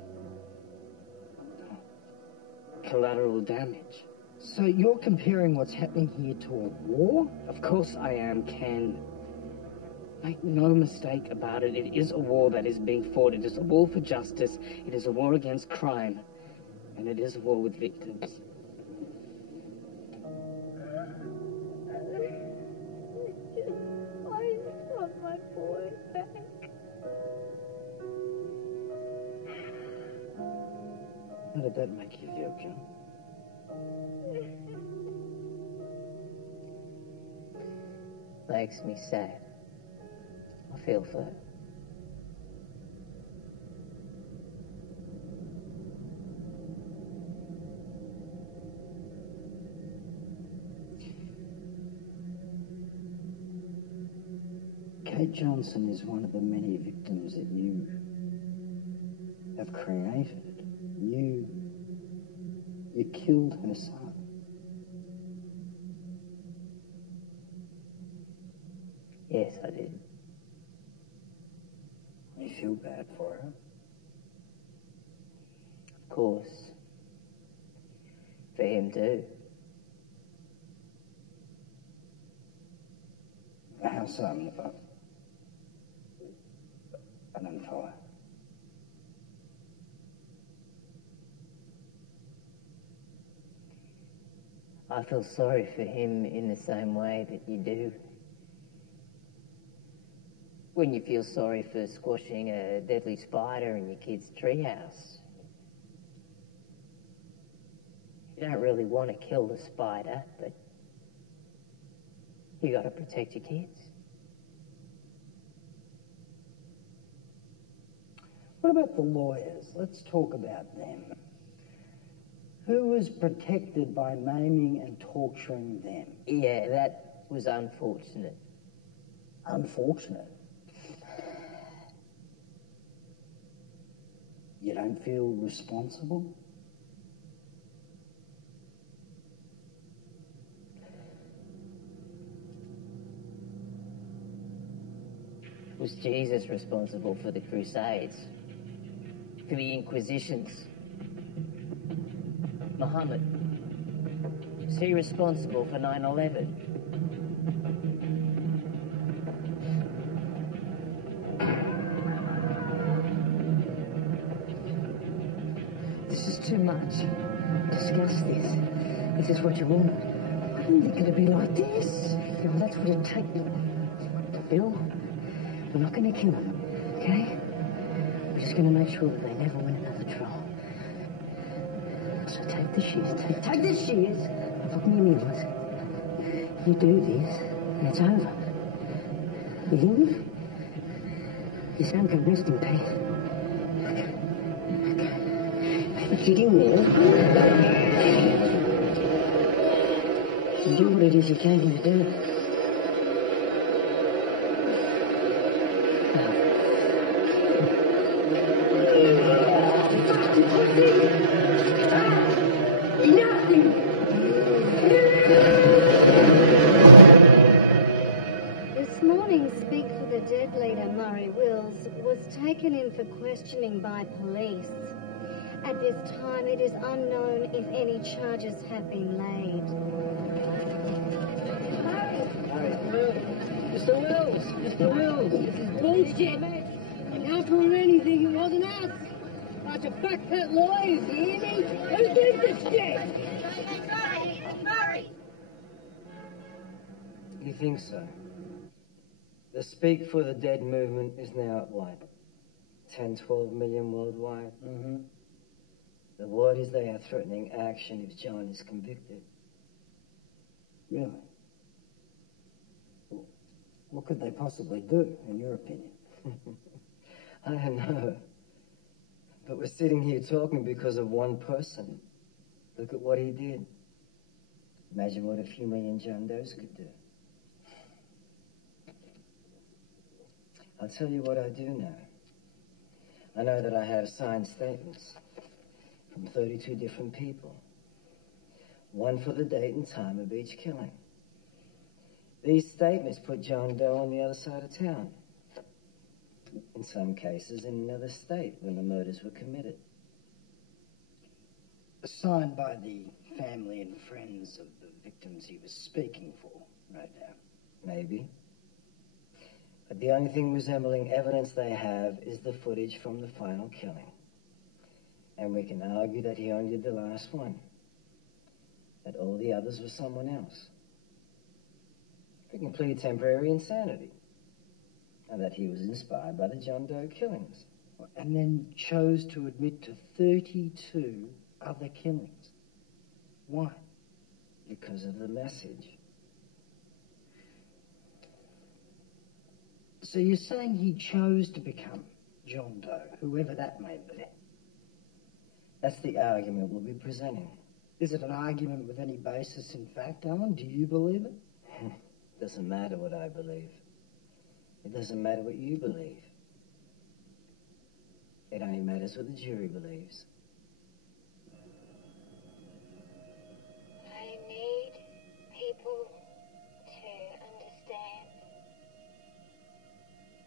Collateral damage. So you're comparing what's happening here to a war? Of course I am, Ken. Make no mistake about it. It is a war that is being fought. It is a war for justice. It is a war against crime. And it is a war with victims. I just want my boy back. How did that make you feel, John? Makes me sad. I feel for her. Kate Johnson is one of the many victims that you have created. You killed her son. Yes, I did. You feel bad for her? Of course. For him too. How so? I don't follow. I feel sorry for him in the same way that you do. When you feel sorry for squashing a deadly spider in your kid's treehouse. You don't really want to kill the spider, but you got to protect your kids. What about the lawyers? Let's talk about them. Who was protected by maiming and torturing them? Yeah, that was unfortunate. Unfortunate? You don't feel responsible? Was Jesus responsible for the Crusades? For the Inquisitions? Muhammad? Was he responsible for 9/11? This is too much. Discuss this. This is what you want. I didn't think it'd be like this. You know, that's what it takes. Bill, we're not going to kill them, okay? We're just going to make sure that they never win another trial. So take the shears. Take the shears. Look me in the eyes. You do this, and it's over. You hear me? Your son can rest in peace. Get in there and do what it is you came here to do. This morning, Speak for the Dead leader Murray Wills was taken in for questioning by police. At this time, it is unknown if any charges have been laid. Mr. Wills! Mr. Wills! This is Bullshit! And after anything, it wasn't us! Bunch of backpet lawyers, you hear me? Who gives a shit? You think so? The Speak for the Dead movement is now at what? 10, 12 million worldwide? Mm-hmm. The word is they are threatening action if John is convicted. Really? Well, what could they possibly do, in your opinion? I don't know. But we're sitting here talking because of one person. Look at what he did. Imagine what a few million John Does could do. I'll tell you what I do know. I know that I have signed statements from 32 different people. One for the date and time of each killing. These statements put John Doe on the other side of town. In some cases, in another state when the murders were committed. Signed by the family and friends of the victims he was speaking for, no doubt. Maybe. But the only thing resembling evidence they have is the footage from the final killing. And we can argue that he only did the last one. That all the others were someone else. We can plead temporary insanity. And that he was inspired by the John Doe killings. And then chose to admit to 32 other killings. Why? Because of the message. So you're saying he chose to become John Doe, whoever that may be? That's the argument we'll be presenting. Is it an argument with any basis in fact, Alan? Do you believe it? Doesn't matter what I believe. It doesn't matter what you believe. It only matters what the jury believes. I need people to understand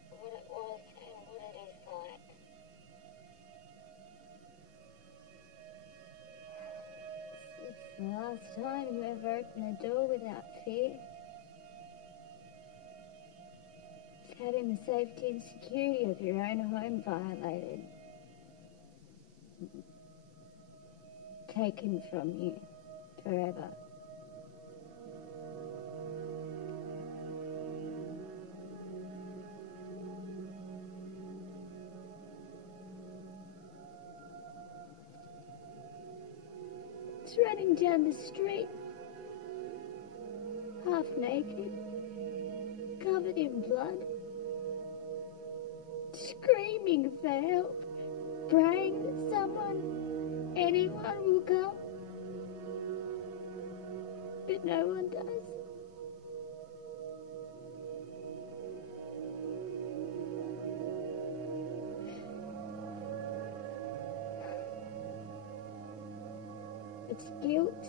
what it was and what it is like. It's the last time you ever opened a door without fear. Having the safety and security of your own home violated. Taken from you forever. It's running down the street, half naked, covered in blood. Screaming for help, praying that someone, anyone will come. But no one does. It's guilt.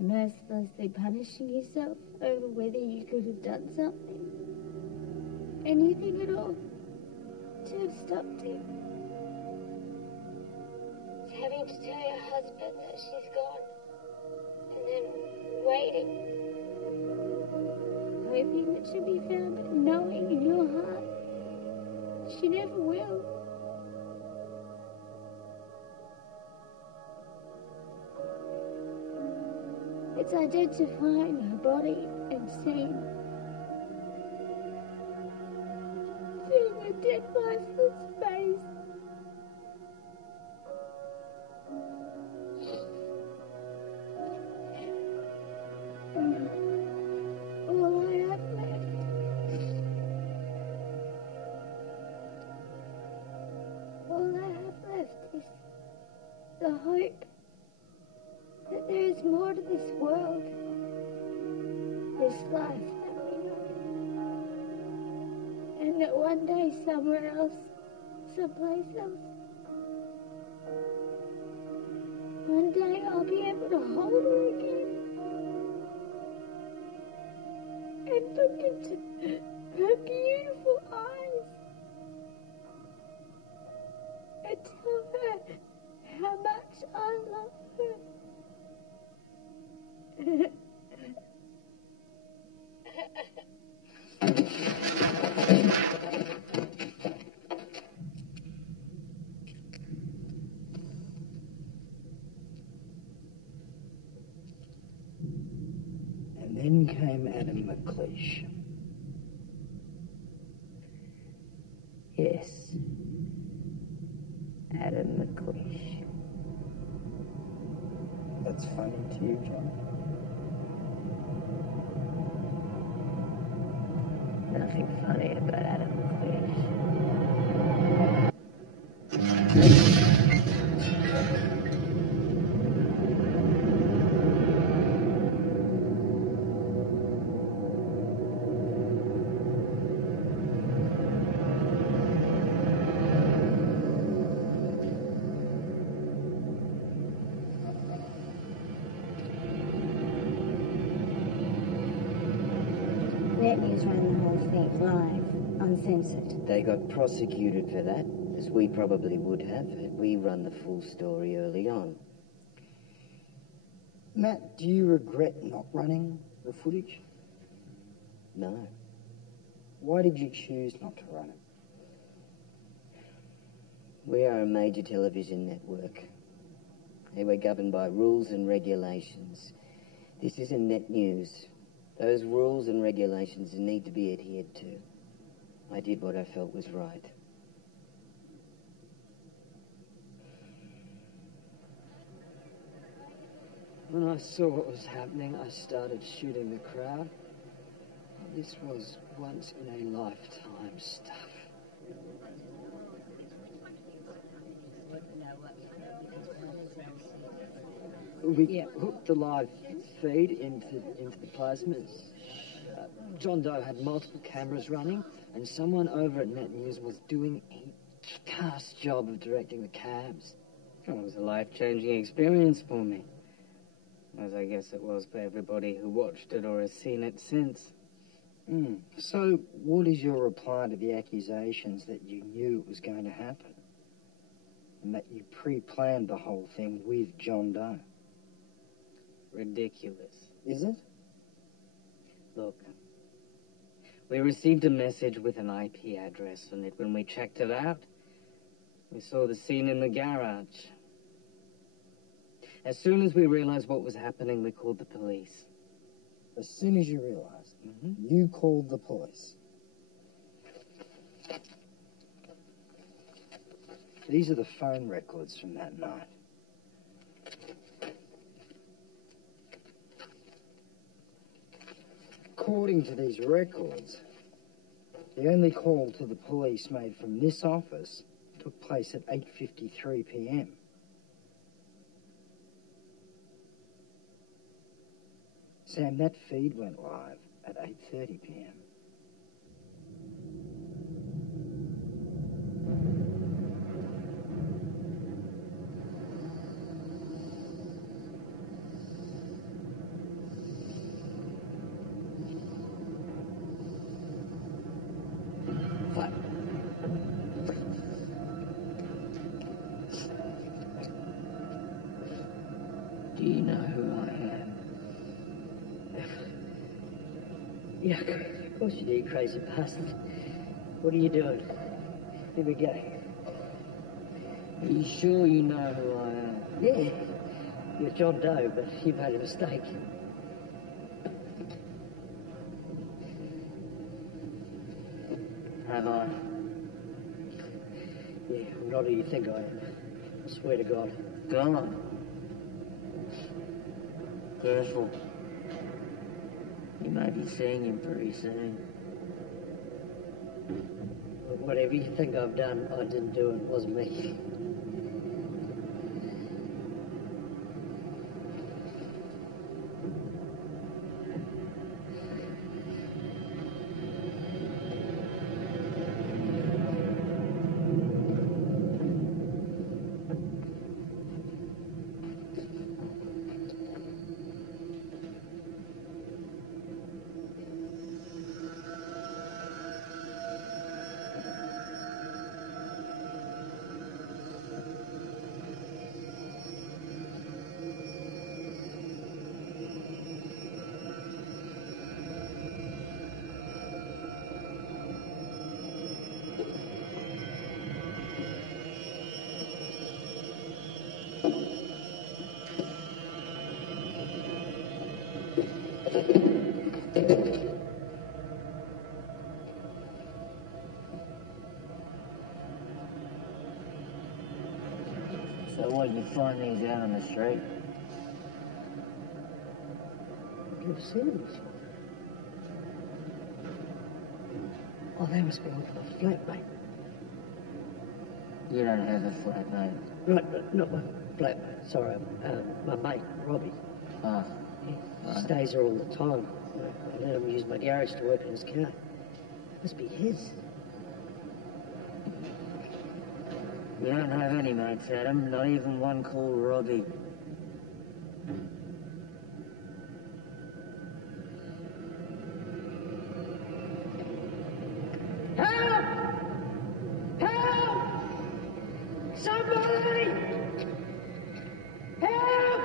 Mercilessly punishing yourself over whether you could have done something. Anything at all to have stopped him. Having to tell your husband that she's gone, and then waiting, hoping that she'll be found, but knowing in your heart she never will. It's identifying her body and seeing a dead, lifeless face. All I have left. All I have left is the hope that there is more to this world, this life that we know. And that one day somewhere else, someplace else, one day I'll be able to hold her again and look into her beautiful eyes and tell her how much I love her. And then came Adam McLeish. Yes. Adam McLeish. That's funny to you, John? Nothing funny about Adam McLeish. Net News ran the whole thing live, uncensored. They got prosecuted for that, as we probably would have had we run the full story early on. Matt, do you regret not running the footage? No. Why did you choose not to run it? We are a major television network. And we're governed by rules and regulations. This isn't Net News. Those rules and regulations need to be adhered to. I did what I felt was right. When I saw what was happening, I started shooting the crowd. This was once in a lifetime stuff. We hooked the live feed into the plasmas. John Doe had multiple cameras running, and someone over at Net News was doing a kick-ass job of directing the cabs. It was a life-changing experience for me, as I guess it was for everybody who watched it or has seen it since. So, what is your reply to the accusations that you knew it was going to happen? And that you pre-planned the whole thing with John Doe? Ridiculous. Is it? Look, we received a message with an IP address on it. When we checked it out, we saw the scene in the garage. As soon as we realized what was happening, we called the police. As soon as you realized, you called the police. These are the phone records from that night. According to these records, the only call to the police made from this office took place at 8:53 p.m. Sam, that feed went live at 8:30 p.m. Do you know who I am? Yeah, of course you do, you crazy bastard. What are you doing? Here we go. Are you sure you know who I am? Yeah, you're John Doe, but you've made a mistake. Have I? Yeah, I'm not who you think I am. I swear to God. God. Careful. You may be seeing him pretty soon. But whatever you think I've done, I didn't do it. It wasn't me. So what, you find these out on the street? You've seen them before. Oh, they must be on my flat, mate. You don't have a flat, mate. Right, not my flat, sorry, my mate, Robbie. Oh. He stays there all the time. I let him use my garage to work in his car. Must be his. You don't have any mates, Adam, not even one called Robbie. Help! Help! Somebody! Help!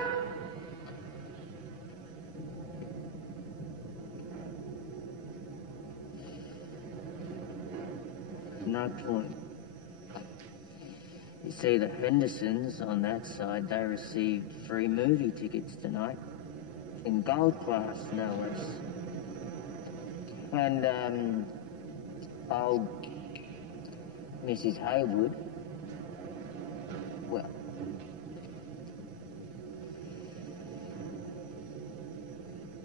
No point. You see, the Hendersons on that side, they received free movie tickets tonight. In gold class, no less. And, old Mrs. Haywood, well,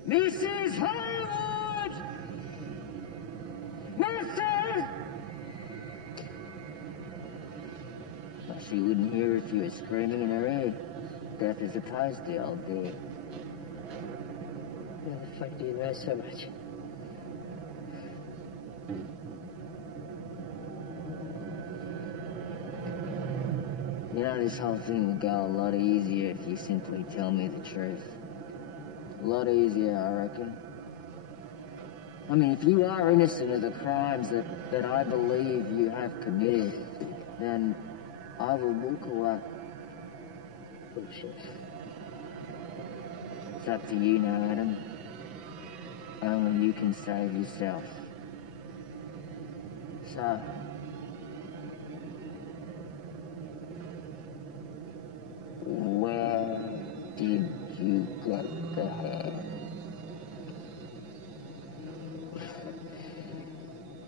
Mrs. Haywood! Mrs. Well, she wouldn't hear if you were screaming in her ear. Deaf as a post, the old dear. How the fuck do you know so much? You know, this whole thing would go a lot easier if you simply tell me the truth. A lot easier, I reckon. I mean, if you are innocent of the crimes that I believe you have committed, then I will walk away. Bullshit. It's up to you now, Adam. Only you can save yourself. So, where did you get the hand?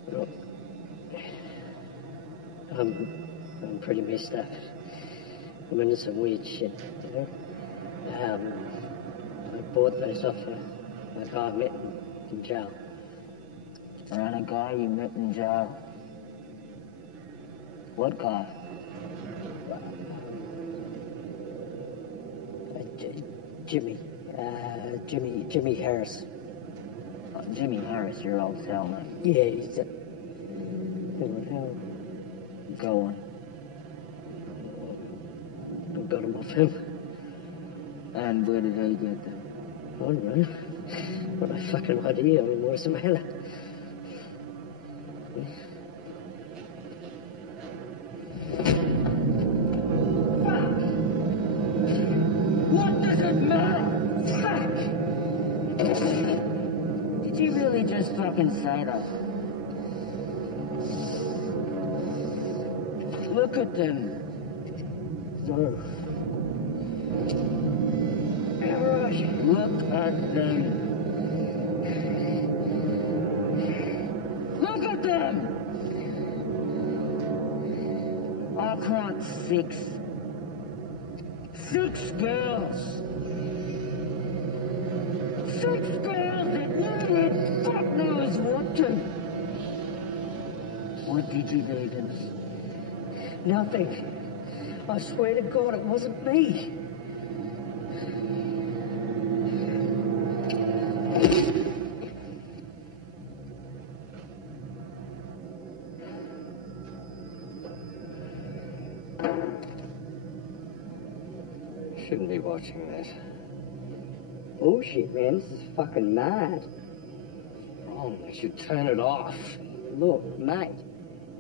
Well, I'm pretty messed up. I'm into some weird shit, you know? I bought those off a guy I met in jail. Around a guy you met in jail? What guy? Jimmy Harris. Oh, Jimmy Harris, your old cellmate. Yeah, he's a... Go on. I got him off him. And where did he get them? I don't know. What a fucking idea. I mean, what's the matter? What does it matter? Did you really just fucking say that? Look at them. No. Look at them. Look at them! I count 6. 6 girls. 6 girls that needed fuck knows what to. What did you do to me? Nothing. I swear to God, it wasn't me. Shouldn't be watching this. Bullshit, man. This is fucking mad. Wrong. They should turn it off. Look, mate,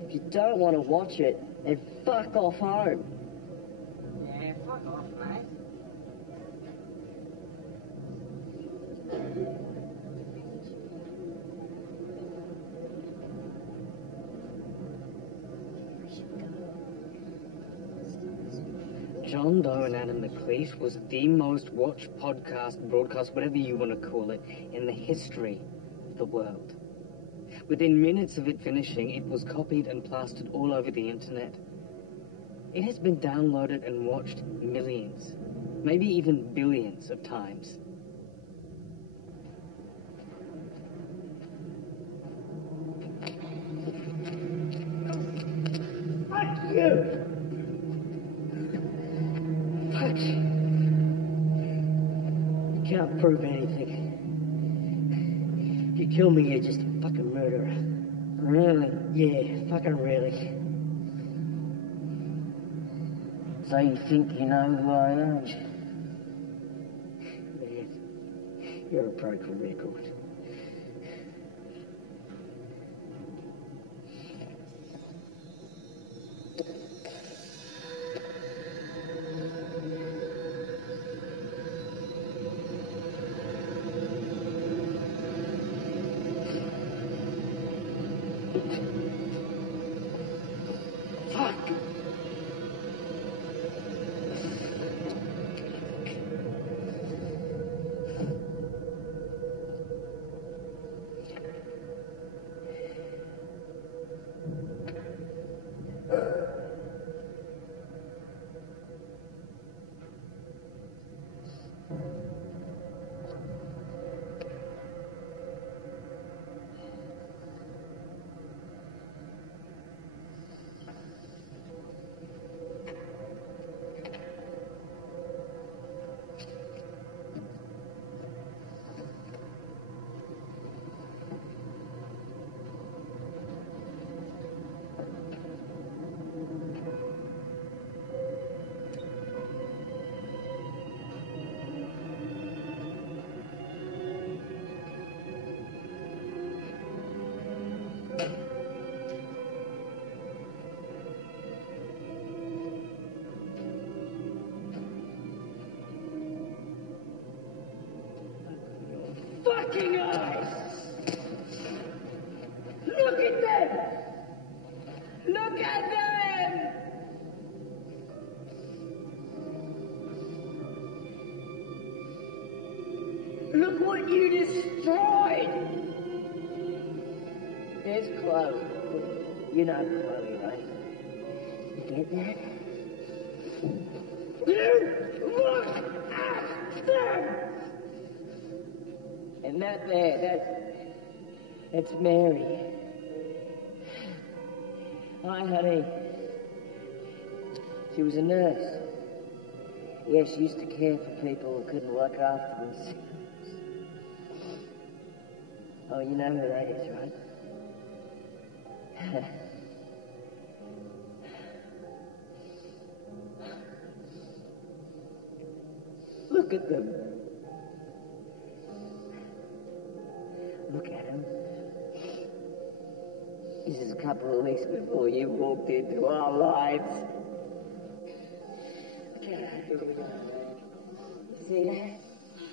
if you don't want to watch it, then fuck off home. Yeah, fuck off, mate. John Doe and Adam McLeish was the most watched broadcast, whatever you want to call it, in the history of the world. Within minutes of it finishing, it was copied and plastered all over the internet. It has been downloaded and watched millions, maybe even billions of times. Fuck you! Fuck you! You can't prove anything. If you kill me, you're just a fucking murderer. Really? Yeah, fucking really. So you think you know who I am? Man, you're a broken record. Fucking eyes! Look at them! Look at them! Look what you destroyed! There's Chloe. You know Chloe, right? You get that? You look at them! And that there, that's Mary. Hi, honey. She was a nurse. Yeah, she used to care for people who couldn't look after themselves. Oh, you know who that is, right? Look at them. Look at him. This is a couple of weeks before you walked into our lives. See that?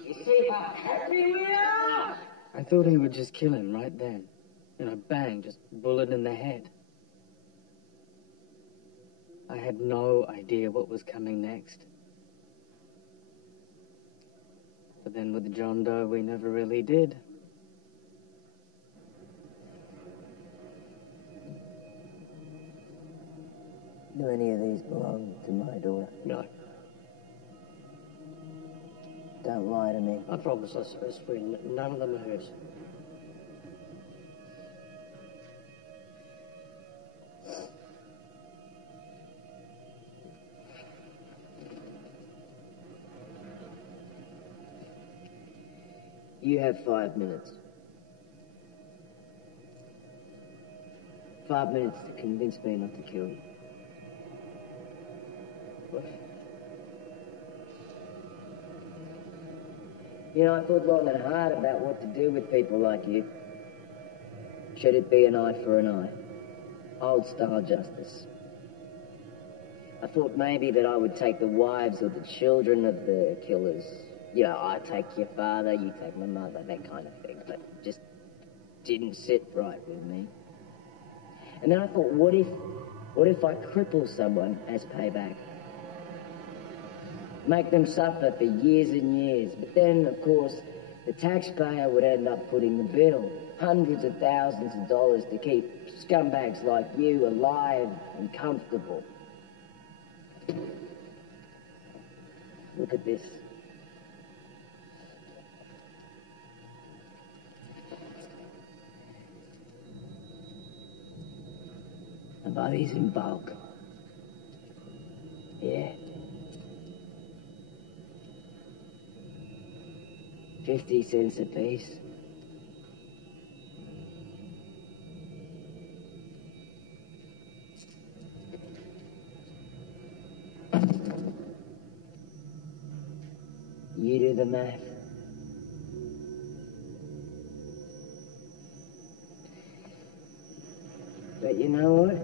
You see how happy we are? I thought he would just kill him right then. You know, bang, just bullet in the head. I had no idea what was coming next. But then with John Doe, we never really did. Do any of these belong to my daughter? No. Don't lie to me. I promise, I swear, none of them are hers. You have 5 minutes. 5 minutes to convince me not to kill you. What? You know, I thought long and hard about what to do with people like you. Should it be an eye for an eye? Old style justice. I thought maybe that I would take the wives or the children of the killers. You know, I take your father, you take my mother, that kind of thing. But it just didn't sit right with me. And then I thought, what if I cripple someone as payback? make them suffer for years and years. But then, of course, the taxpayer would end up footing the bill. Hundreds of thousands of dollars to keep scumbags like you alive and comfortable. Look at this. I buy these in bulk. Yeah. 50 cents a piece. You do the math. But you know what?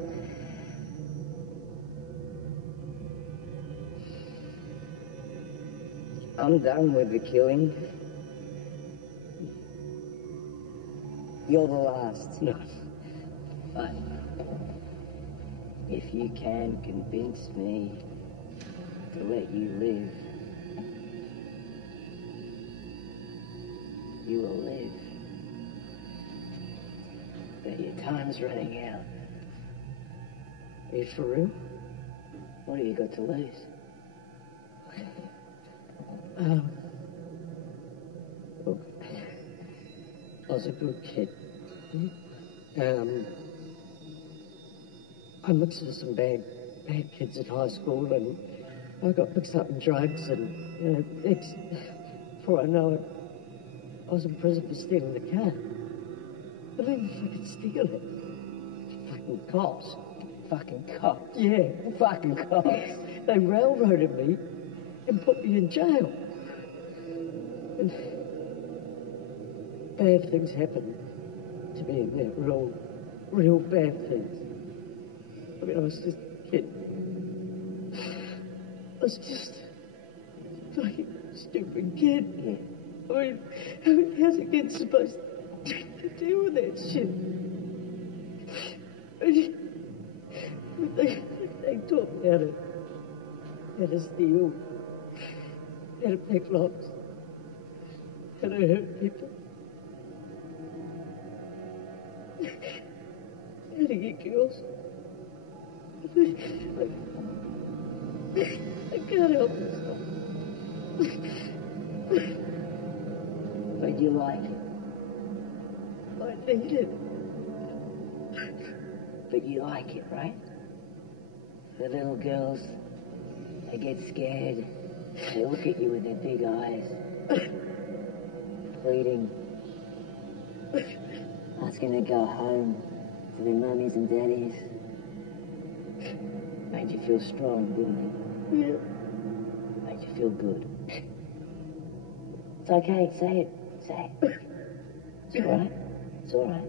I'm done with the killing. You're the last. No. But if you can convince me to let you live, you will live. But your time's running out. Are you for real? What have you got to lose? Look, I was a good kid. I mixed with some bad kids at high school, and I got mixed up in drugs, and before I know it, I was in prison for stealing the car. I didn't fucking steal it. Fucking cops. Fucking cops? Yeah. Fucking cops. They railroaded me and put me in jail. And bad things happened to me in there. Real bad things. I mean, I was just a kid. I was just a fucking stupid kid. I mean, how's a kid supposed to deal with that shit? They taught me how to steal, how to pick locks, how to hurt people, how to get girls. I can't help myself. But you like it. I need it. But you like it, right? The little girls, they get scared. They look at you with their big eyes, pleading, asking to go home to their mummies and daddies. Made you feel strong, didn't it? Yeah. Made you feel good. It's okay, say it, say it. It's all right, it's all right.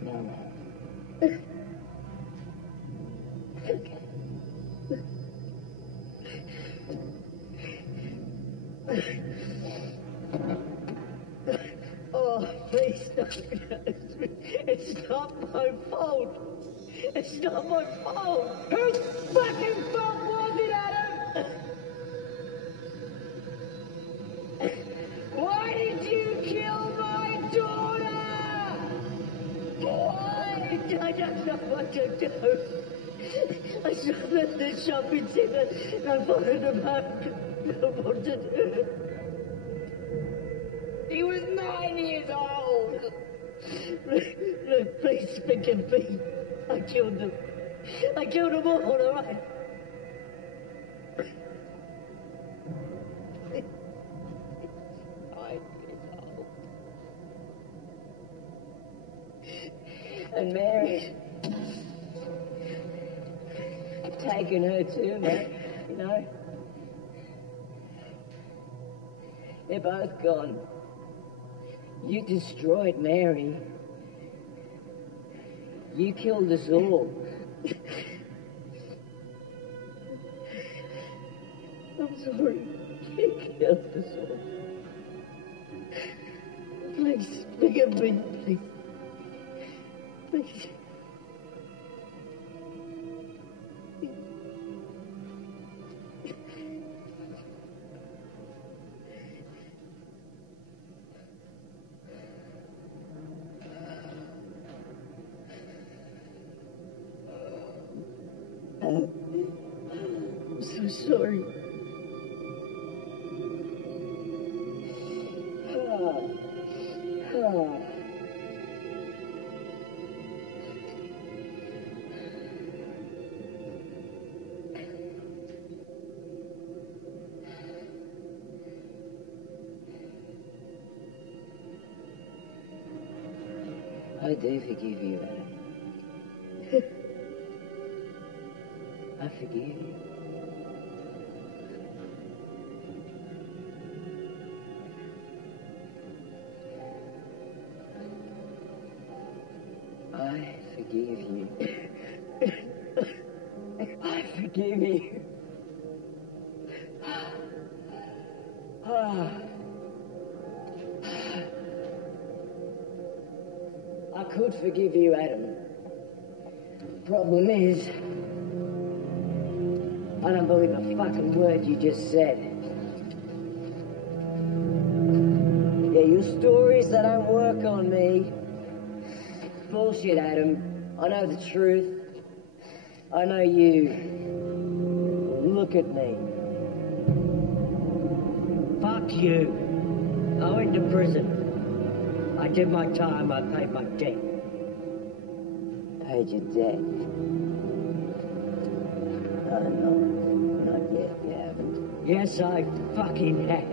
Smell that. Okay. Oh, please don't. It's not my fault. It's not my fault. Whose fucking fault was it, Adam? Why did you kill my daughter? Why? I don't know what to do. I saw them at the shopping centre. I followed them home. What to do? He was 9 years old. Look, please forgive me. I killed them. I killed them all right? 9 years old. And Mary, I've taken her too, mate, you know. They're both gone. You destroyed Mary. You killed us all. I'm sorry. You killed us all. Please, forgive me, please. Please. sorry. I do forgive you, Adam. I forgive you. I forgive you. I forgive you. I could forgive you, Adam. Problem is, I don't believe a fucking word you just said. Yeah, your stories that don't work on me. Bullshit, Adam. I know the truth. I know you. Look at me. Fuck you. I went to prison. I did my time, I paid my debt. Paid your debt? No, not yet, you haven't. Yes, I fucking have.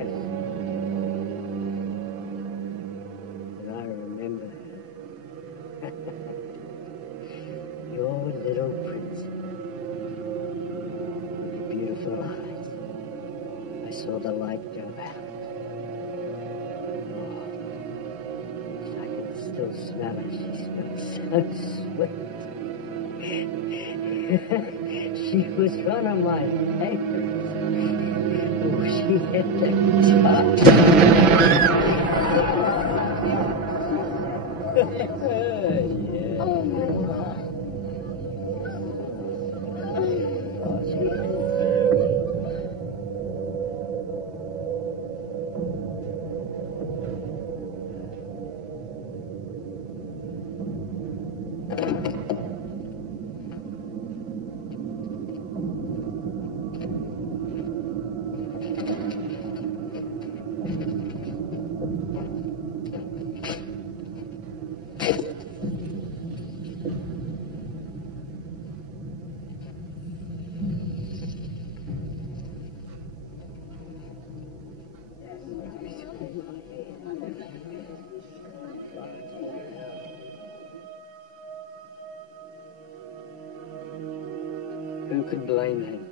And I remember your little princess with the beautiful eyes. I saw the light go out. Still smell it. She smells so sweet. She was one of my favorites. Oh, she had the yeah. Oh, my God. Oh, she had Who could blame him?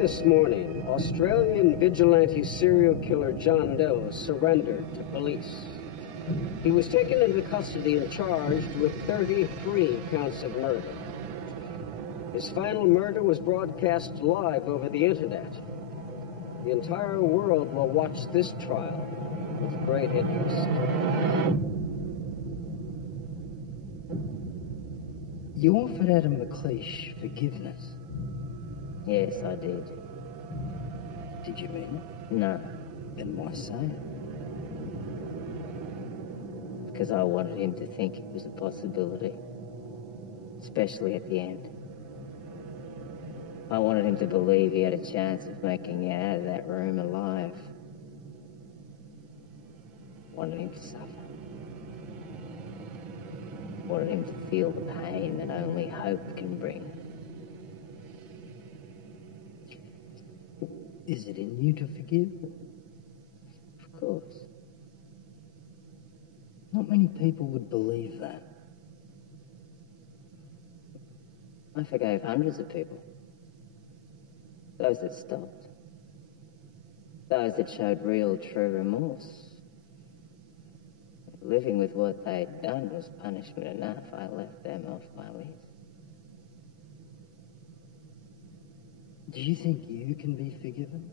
this morning, Australian vigilante serial killer John Doe surrendered to police. He was taken into custody and charged with 33 counts of murder. His final murder was broadcast live over the internet. The entire world will watch this trial with great interest. You offered Adam McLeish forgiveness. Yes, I did. Did you mean it? No, Then why say it? because I wanted him to think it was a possibility, especially at the end. I wanted him to believe he had a chance of making it out of that room alive. Wanted him to suffer. Wanted him to feel the pain that only hope can bring. Is it in you to forgive? Of course. Not many people would believe that. I forgave hundreds of people. Those that stopped. Those that showed real, true remorse. Living with what they'd done was punishment enough. I left them off my list. Do you think you can be forgiven?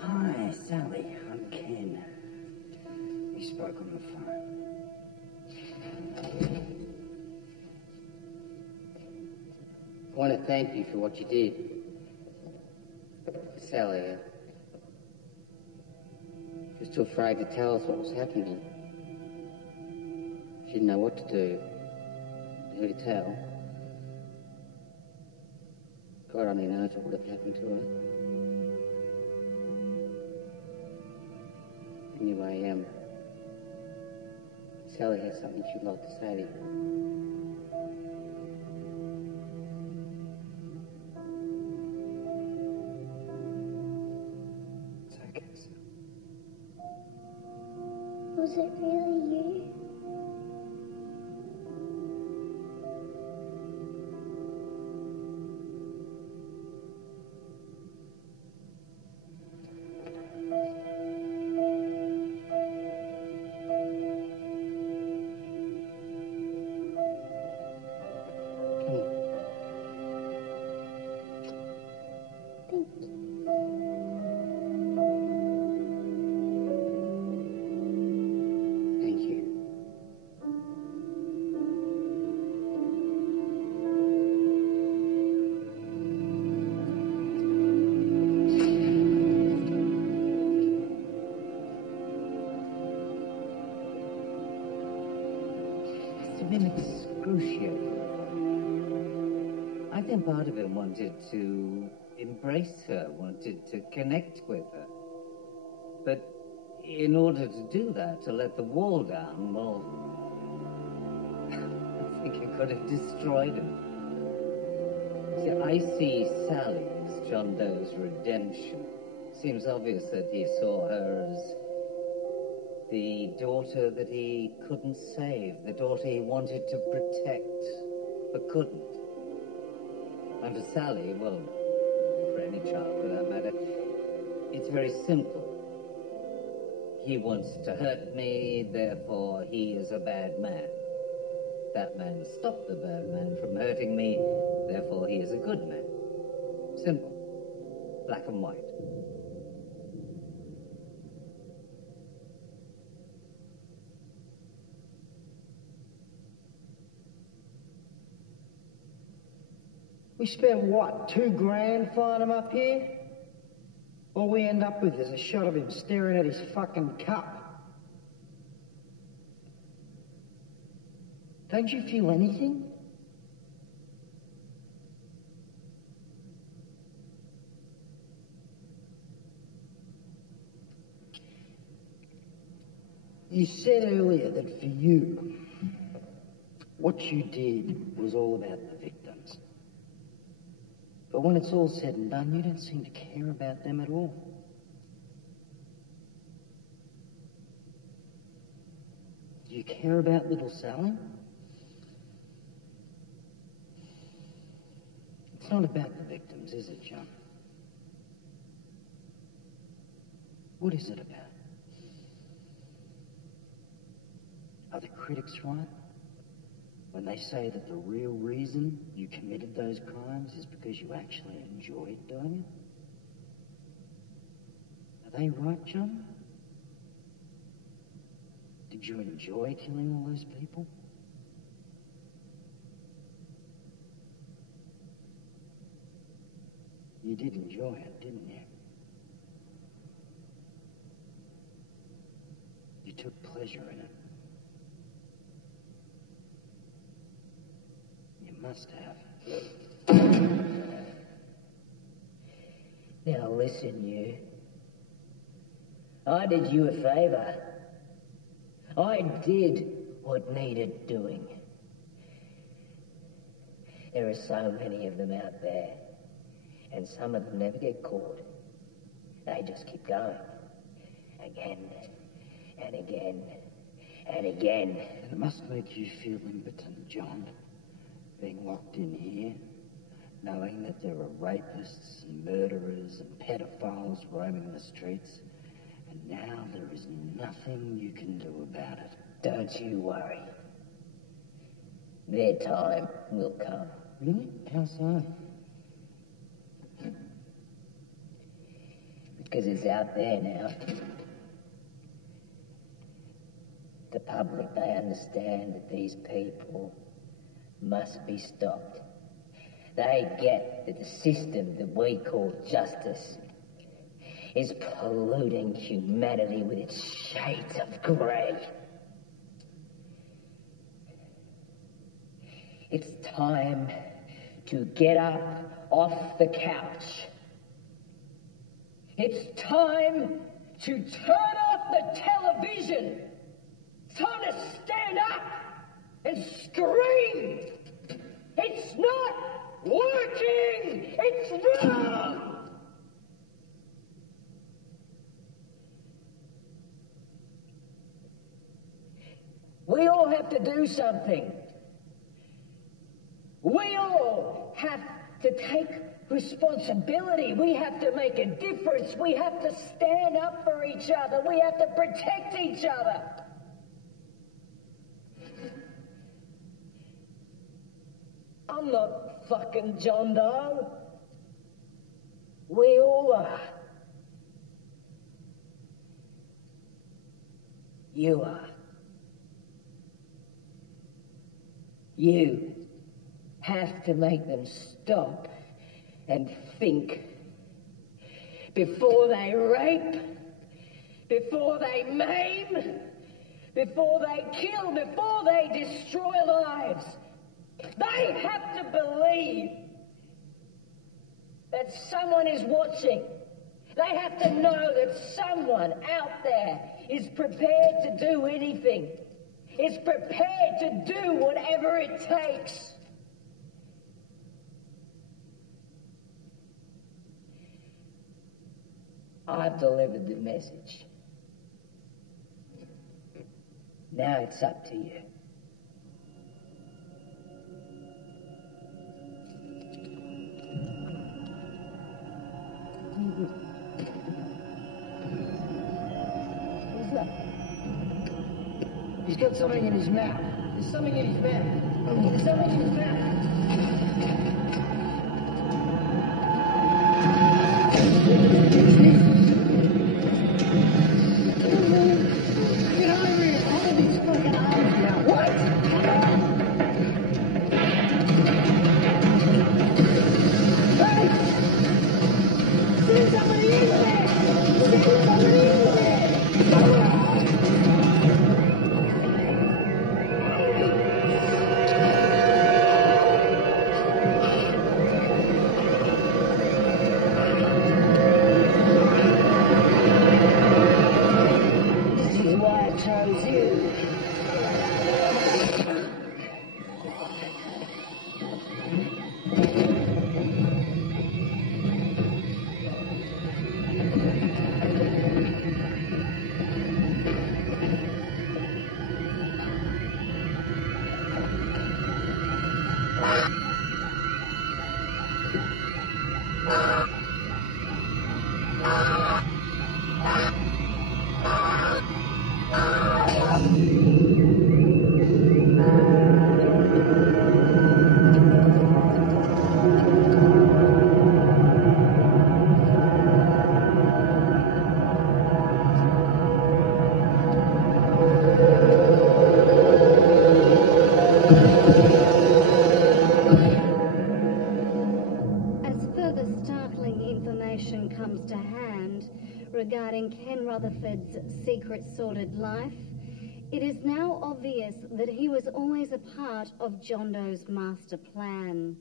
Hi, Sally. I'm Ken. We spoke on the phone. I want to thank you for what you did. Sally, she was too afraid to tell us what was happening. She didn't know what to do. Who to tell. God only knows what would have happened to her. Anyway, Sally has something she'd like to say to you. It's okay, Sally. Was it really you? Thank you. It's been excruciating. I think part of him wanted to embrace her, wanted to connect with her. But in order to do that, to let the wall down, well, I think it could have destroyed him. See, I see Sally as John Doe's redemption. Seems obvious that he saw her as the daughter that he couldn't save, the daughter he wanted to protect, but couldn't. And for Sally, well, for any child for that matter, it's very simple. He wants to hurt me, therefore he is a bad man. That man stopped the bad man from hurting me, therefore he is a good man. Simple. Black and white. We spent, what, $2,000 flying him up here? All we end up with is a shot of him staring at his fucking cup. Don't you feel anything? You said earlier that for you, what you did was all about the victims. But when it's all said and done, you don't seem to care about them at all. Do you care about little Sally? It's not about the victims, is it, John? What is it about? Are the critics right when they say that the real reason you committed those crimes is because you actually enjoyed doing it? Are they right, John? Did you enjoy killing all those people? You did enjoy it, didn't you? You took pleasure in it. You must have. Now listen, you. I did you a favour. I did what needed doing. There are so many of them out there, and some of them never get caught. They just keep going. Again, and again, and again. And it must make you feel impotent, John, being locked in here, knowing that there are rapists and murderers and pedophiles roaming the streets, and now there is nothing you can do about it. Don't you worry. Their time will come. Really? How so? Because it's out there now. The public, they understand that these people must be stopped. They get that the system that we call justice is polluting humanity with its shades of grey. It's time to get up off the couch. It's time to turn off the television. It's time to stand up and scream. It's not working. It's wrong. We all have to do something. We all have to take responsibility. We have to make a difference. We have to stand up for each other. We have to protect each other. I'm not fucking John Doe. We all are. You are. You have to make them stop and think before they rape, before they maim, before they kill, before they destroy lives. They have to believe that someone is watching. They have to know that someone out there is prepared to do anything. Is prepared to do whatever it takes. I've delivered the message. Now it's up to you. What's that? He's got something in his mouth. There's something in his mouth. There's something in his mouth. Get over here. Hold these fucking arms now. What? Hey! Send somebody in there! Send somebody in there! Rutherford's secret sordid life, it is now obvious that he was always a part of John Doe's master plan.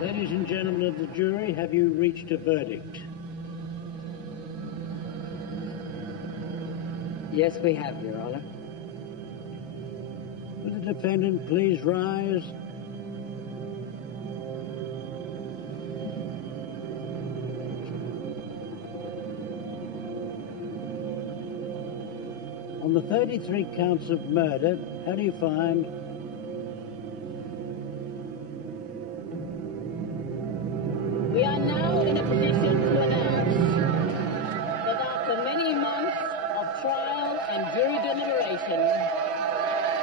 Ladies and gentlemen of the jury, have you reached a verdict? Yes, we have, Your Honor. Will the defendant please rise? On the 33 counts of murder, how do you find? We are now in a position to announce that after many months of trial and jury deliberation,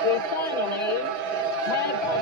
we finally have a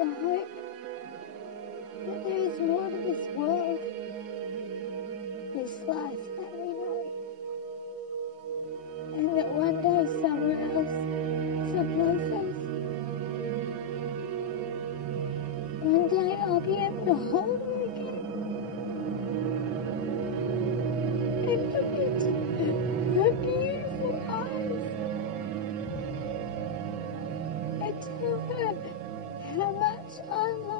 the hope that there is more to this world, this life that we know, and that one day someone else supplies us. One day I'll be able to hold him again and look into her beautiful eyes and tell her how much I love